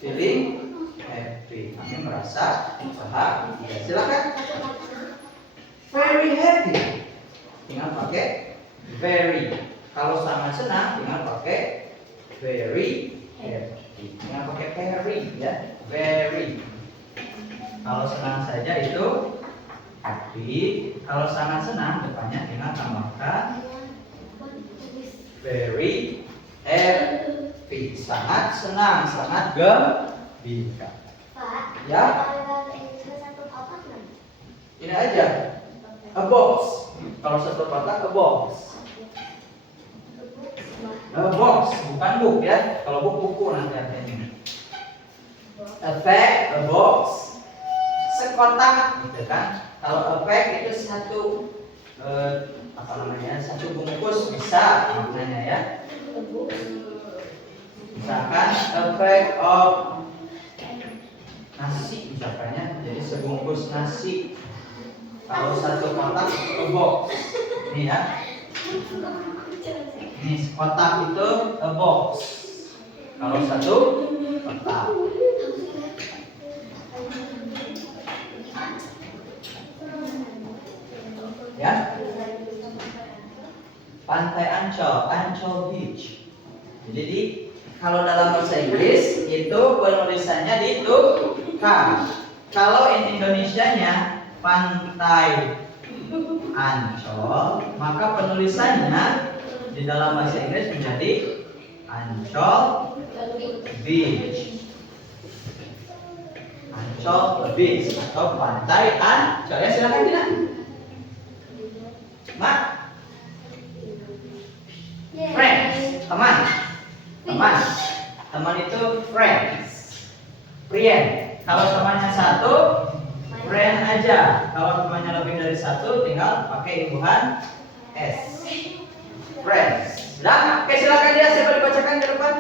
feeling happy. Kami merasa bahagia. Silakan. Very happy. Tinggal pakai very. Kalau sangat senang tinggal pakai very happy. Tinggal pakai very ya. Very. Kalau senang saja itu happy. Kalau sangat senang depannya tinggal tambahkan very happy. Sangat senang, sangat gembira. Pak, Ya. kalau bahasa Inggrisnya satu kotak kan? Ini aja. A box. Kalau satu kotak a box. A box, bukan book ya. Kalau book buku nanti artinya. A bag, a box. Sekotak, gitu kan? Kalau a bag itu satu satu bungkus bisa maknanya ya. Misalkan a bag of nasi misalkannya, jadi sebungkus nasi. Kalau satu kotak a box. Ini ya. Ini kotak itu a box. Kalau satu kotak. Ya. Pantai Ancol, Ancol Beach. Jadi kalau dalam bahasa Inggris itu penulisannya ditukan. Kalau Indonesianya Pantai Ancol, maka penulisannya di dalam bahasa Inggris menjadi Ancol Beach. Ancol Beach atau Pantai Ancol. Ya silakan tidak? Mak. Friends, teman. Teman itu friends. Friend. Kalau temannya satu, friend aja. Kalau temannya lebih dari satu, tinggal pakai imbuhan S. Friends. Oke, silakan dia. Siapa dibacakan di depan?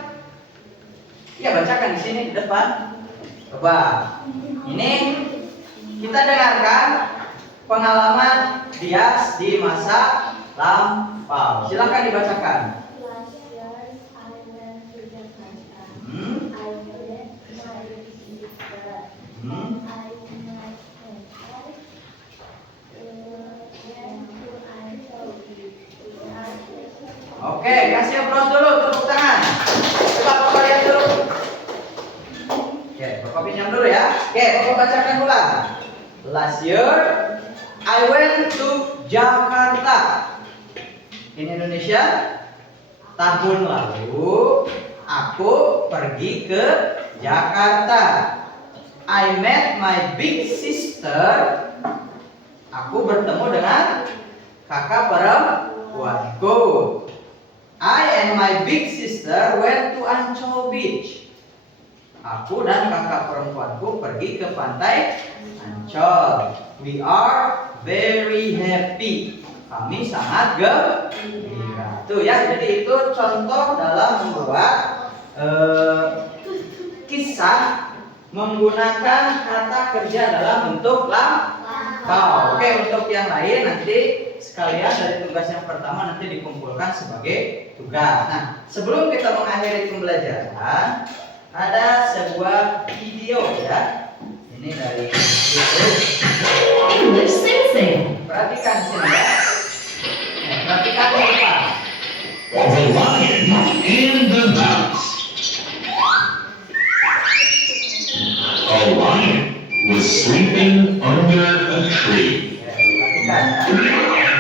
Iya, bacakan di sini di depan. Coba. Ini kita dengarkan pengalaman Dias di masa lampau. Silakan dibacakan. Oke, kasih applause dulu, tepuk tangan. Coba Bapak lihat dulu. Oke, Bapak pinjam dulu ya. Oke, Bapak bacakan ulang. Last year, I went to Jakarta. In Indonesia, tahun lalu aku pergi ke Jakarta. I met my big sister. Aku bertemu dengan kakak perempuanku. I and my big sister went to Ancol Beach. Aku dan kakak perempuanku pergi ke pantai Ancol. We are very happy. Kami sangat gembira. Tuh ya, jadi itu contoh dalam membuat kisah menggunakan kata kerja dalam bentuk lampau. Oke, untuk yang lain nanti sekalian dari tugas yang pertama nanti dikumpulkan sebagai tugas. Nah, sebelum kita mengakhiri pembelajaran, ada sebuah video ya. Ini dari YouTube. English Sensei. Perhatikan sini ya. Perhatikan apa? The Lion and the Mouse. A lion was sleeping under a tree. Perhatikan ya.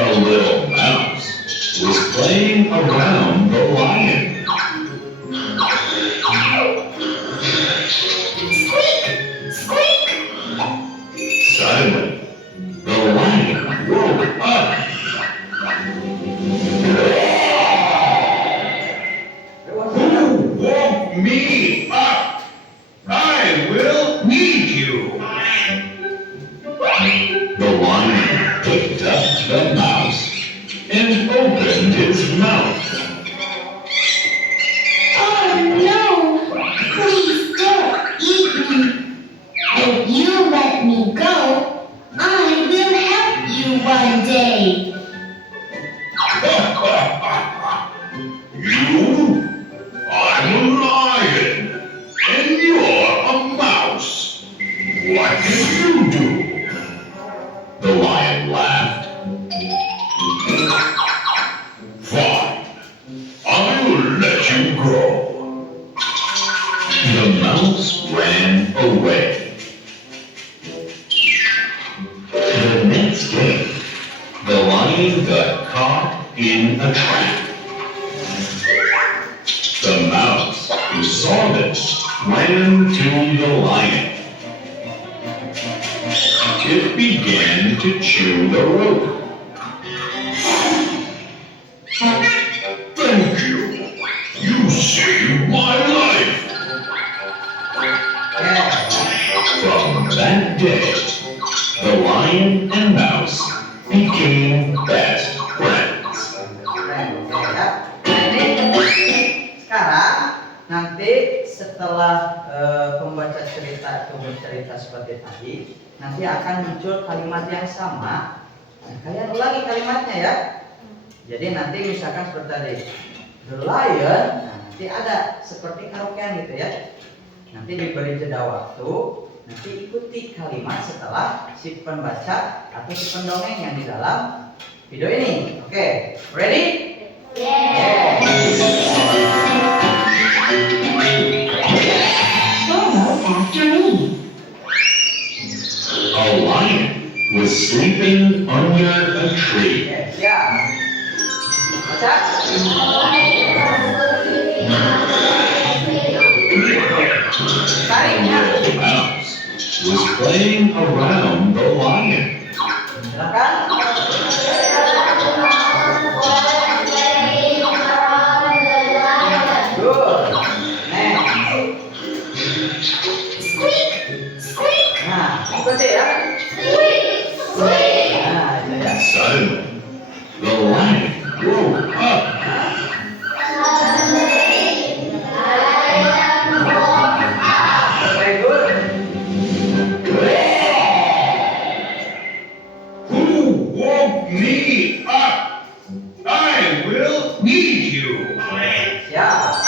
A little mouse was playing around the lion. Squeak! Squeak! Suddenly, the lion woke up. Who woke me up? I will eat you. The lion picked up the mouse and opened his mouth. Oh no! Please don't eat me. If you let me go, I will help you one day. You? I'm a lion, and you're a mouse. What can you do? The lion laughed. Fine, I will let you go. The mouse ran away. The next day, the lion got caught in a trap. The saw this ran to the lion. It began to chew the rope. Thank you. You saved my life. From that day, the lion and mouse became best friends. Keren, oke ya. Nah, ini sekarang nanti setelah pembaca cerita itu bercerita seperti tadi, nanti akan muncul kalimat yang sama. Nah, kalian ulangi kalimatnya ya. Jadi nanti misalkan seperti tadi, the lion, nah, nanti ada seperti karaokean gitu ya. Nanti diberi jeda waktu, nanti ikuti kalimat setelah si pembaca atau si pendongeng yang di dalam video ini. Oke, ready? Yeah. Follow after me. A lion was sleeping under a tree. Oke, siap. Baca. Tarik ya. The mouse was playing around the lion. Silakan. Good. Next. Squeak, squeak, Nah, ikuti ya. squeak, squeak. Nah, itu ya. Suddenly, the lion woke up. Very good. Who woke me up? I will eat you. Siap.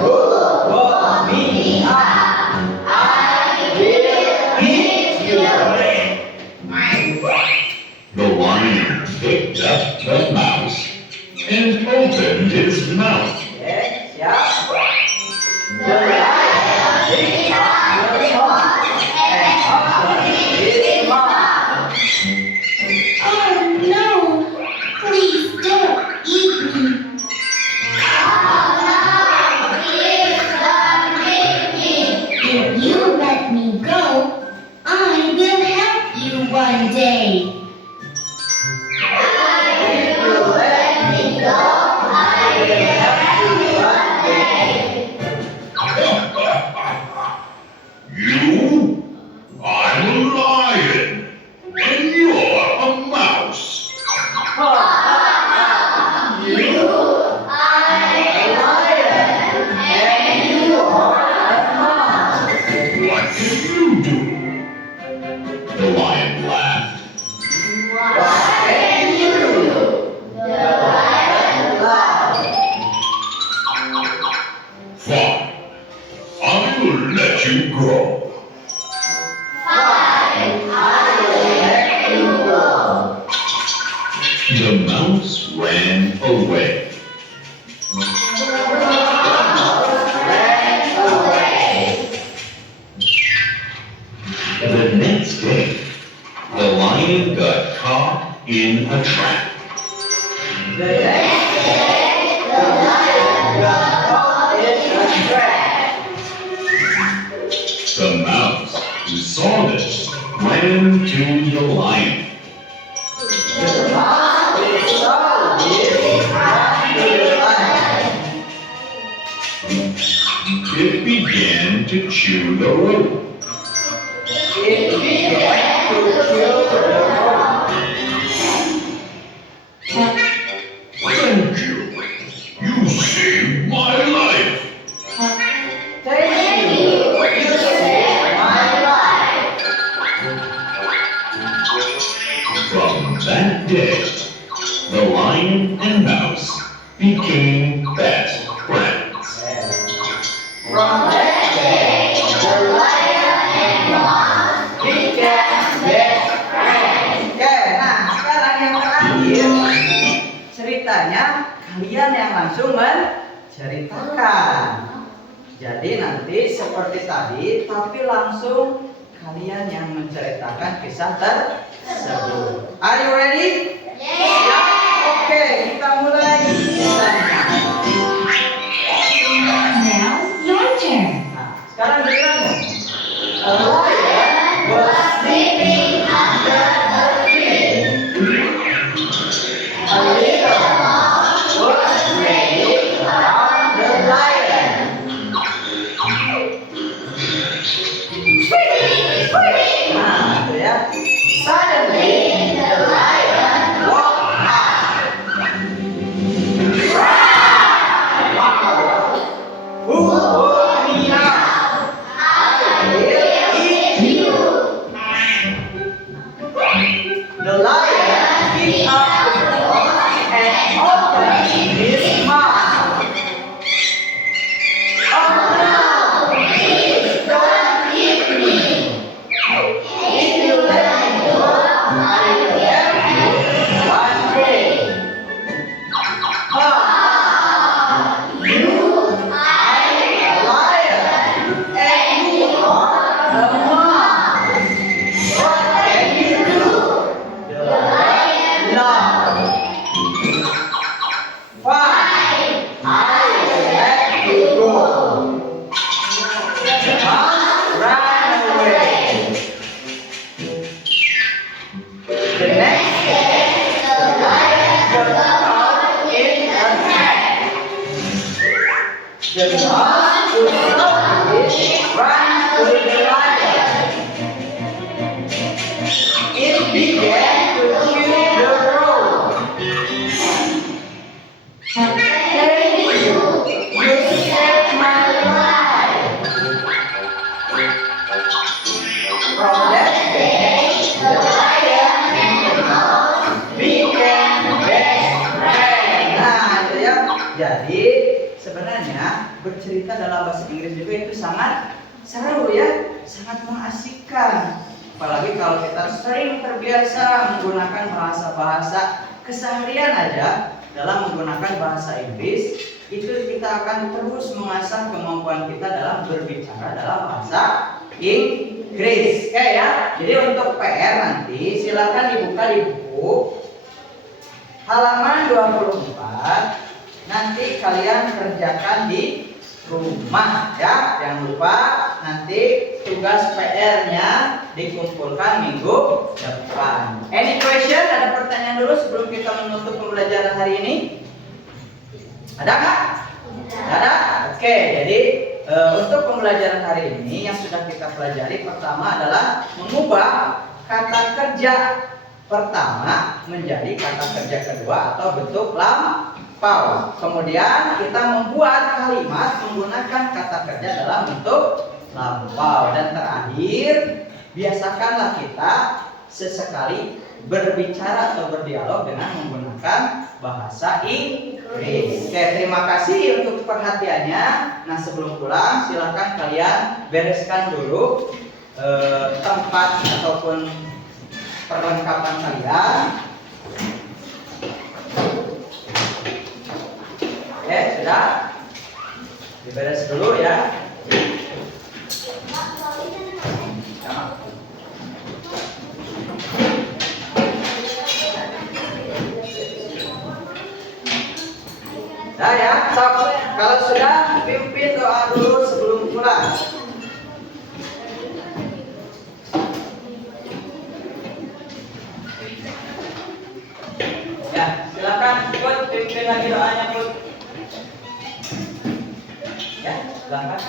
Woke me up. I will eat you. The lion picked up the mouse and opened his mouth. Oke, siap. The lion picked up the mouse and opened his mouth. Oh no! Please don't eat me. If you let me go, I will help you one day. If you let me go, I will help you one day. You? I'm a lion, and you're a mouse. You are a lion and you are a mouse. What can you do? The lion laughed. What can you do? The lion laughed. Fine. I will let you go. Fine, I will let you go. The mouse ran away. Ran away. The next day, the lion got caught in a trap. The next day, the lion got caught in a trap. The mouse, who saw this, ran to the lion. The mouse saw this ran to the lion. It began to chew the rope. It began to chew the rope. Thank you. You saved my life. Thank you. You saved my life. From that day, the lion and mouse became best friends. From that day, the lion and mouse became best friends. Oke, nah sekarang yang terakhir ceritanya kalian yang langsung menceritakan. Jadi nanti seperti tadi, tapi langsung kalian yang menceritakan kisah tersebut. Are you ready? Siap? Oke, kita mulai kisahnya. Sekarang giliranmu. A lion was sleeping under a tree. A little mouse was playing around the lion. Nah, itu ya. Suddenly, the lion walked out. Who woke me up? I will eat you. The lion picked up the ball and opened his mouth. Oh no! Please don't eat me. If you let me go, I will help you one day. You are a lion, and you are a mouse. What can you do? The lion laughed. Fine, I will let you go. The mouse ran away. The next day, the lion got caught in a trap. The mouse who saw it ran to the lion. It began to chew the rope. Thank you, you saved my life. From that day, the lion and the mouse became best friends. Nah, itu ya. Jadi sebenarnya bercerita dalam bahasa Inggris juga itu sangat seru ya, sangat mengasihkan. Apalagi kalau kita sering terbiasa menggunakan bahasa-bahasa keseharian aja dalam menggunakan bahasa Inggris, itu kita akan terus mengasah kemampuan kita dalam berbicara dalam bahasa Inggris. Oke ya. Jadi untuk PR nanti silakan dibuka di buku halaman 24. Nanti kalian kerjakan di rumah ya. Jangan lupa nanti tugas PR-nya dikumpulkan minggu depan. Any question? Ada pertanyaan dulu sebelum kita menutup pembelajaran hari ini? Ada nggak? Ada? Oke, jadi untuk pembelajaran hari ini yang sudah kita pelajari pertama adalah mengubah kata kerja pertama menjadi kata kerja kedua atau bentuk lampau. Kemudian kita membuat kalimat menggunakan kata kerja dalam bentuk lampau. Dan terakhir, biasakanlah kita sesekali berbicara atau berdialog dengan menggunakan bahasa Inggris. Oke, terima kasih untuk perhatiannya. Nah, sebelum pulang silakan kalian bereskan dulu tempat ataupun perlengkapan kalian. Oke, sudah diberes dulu ya. Nah ya, stop. Kalau sudah, pimpin doa dulu sebelum pulang. Ya, silakan Put, pimpin lagi doanya Put. Ya, silakan.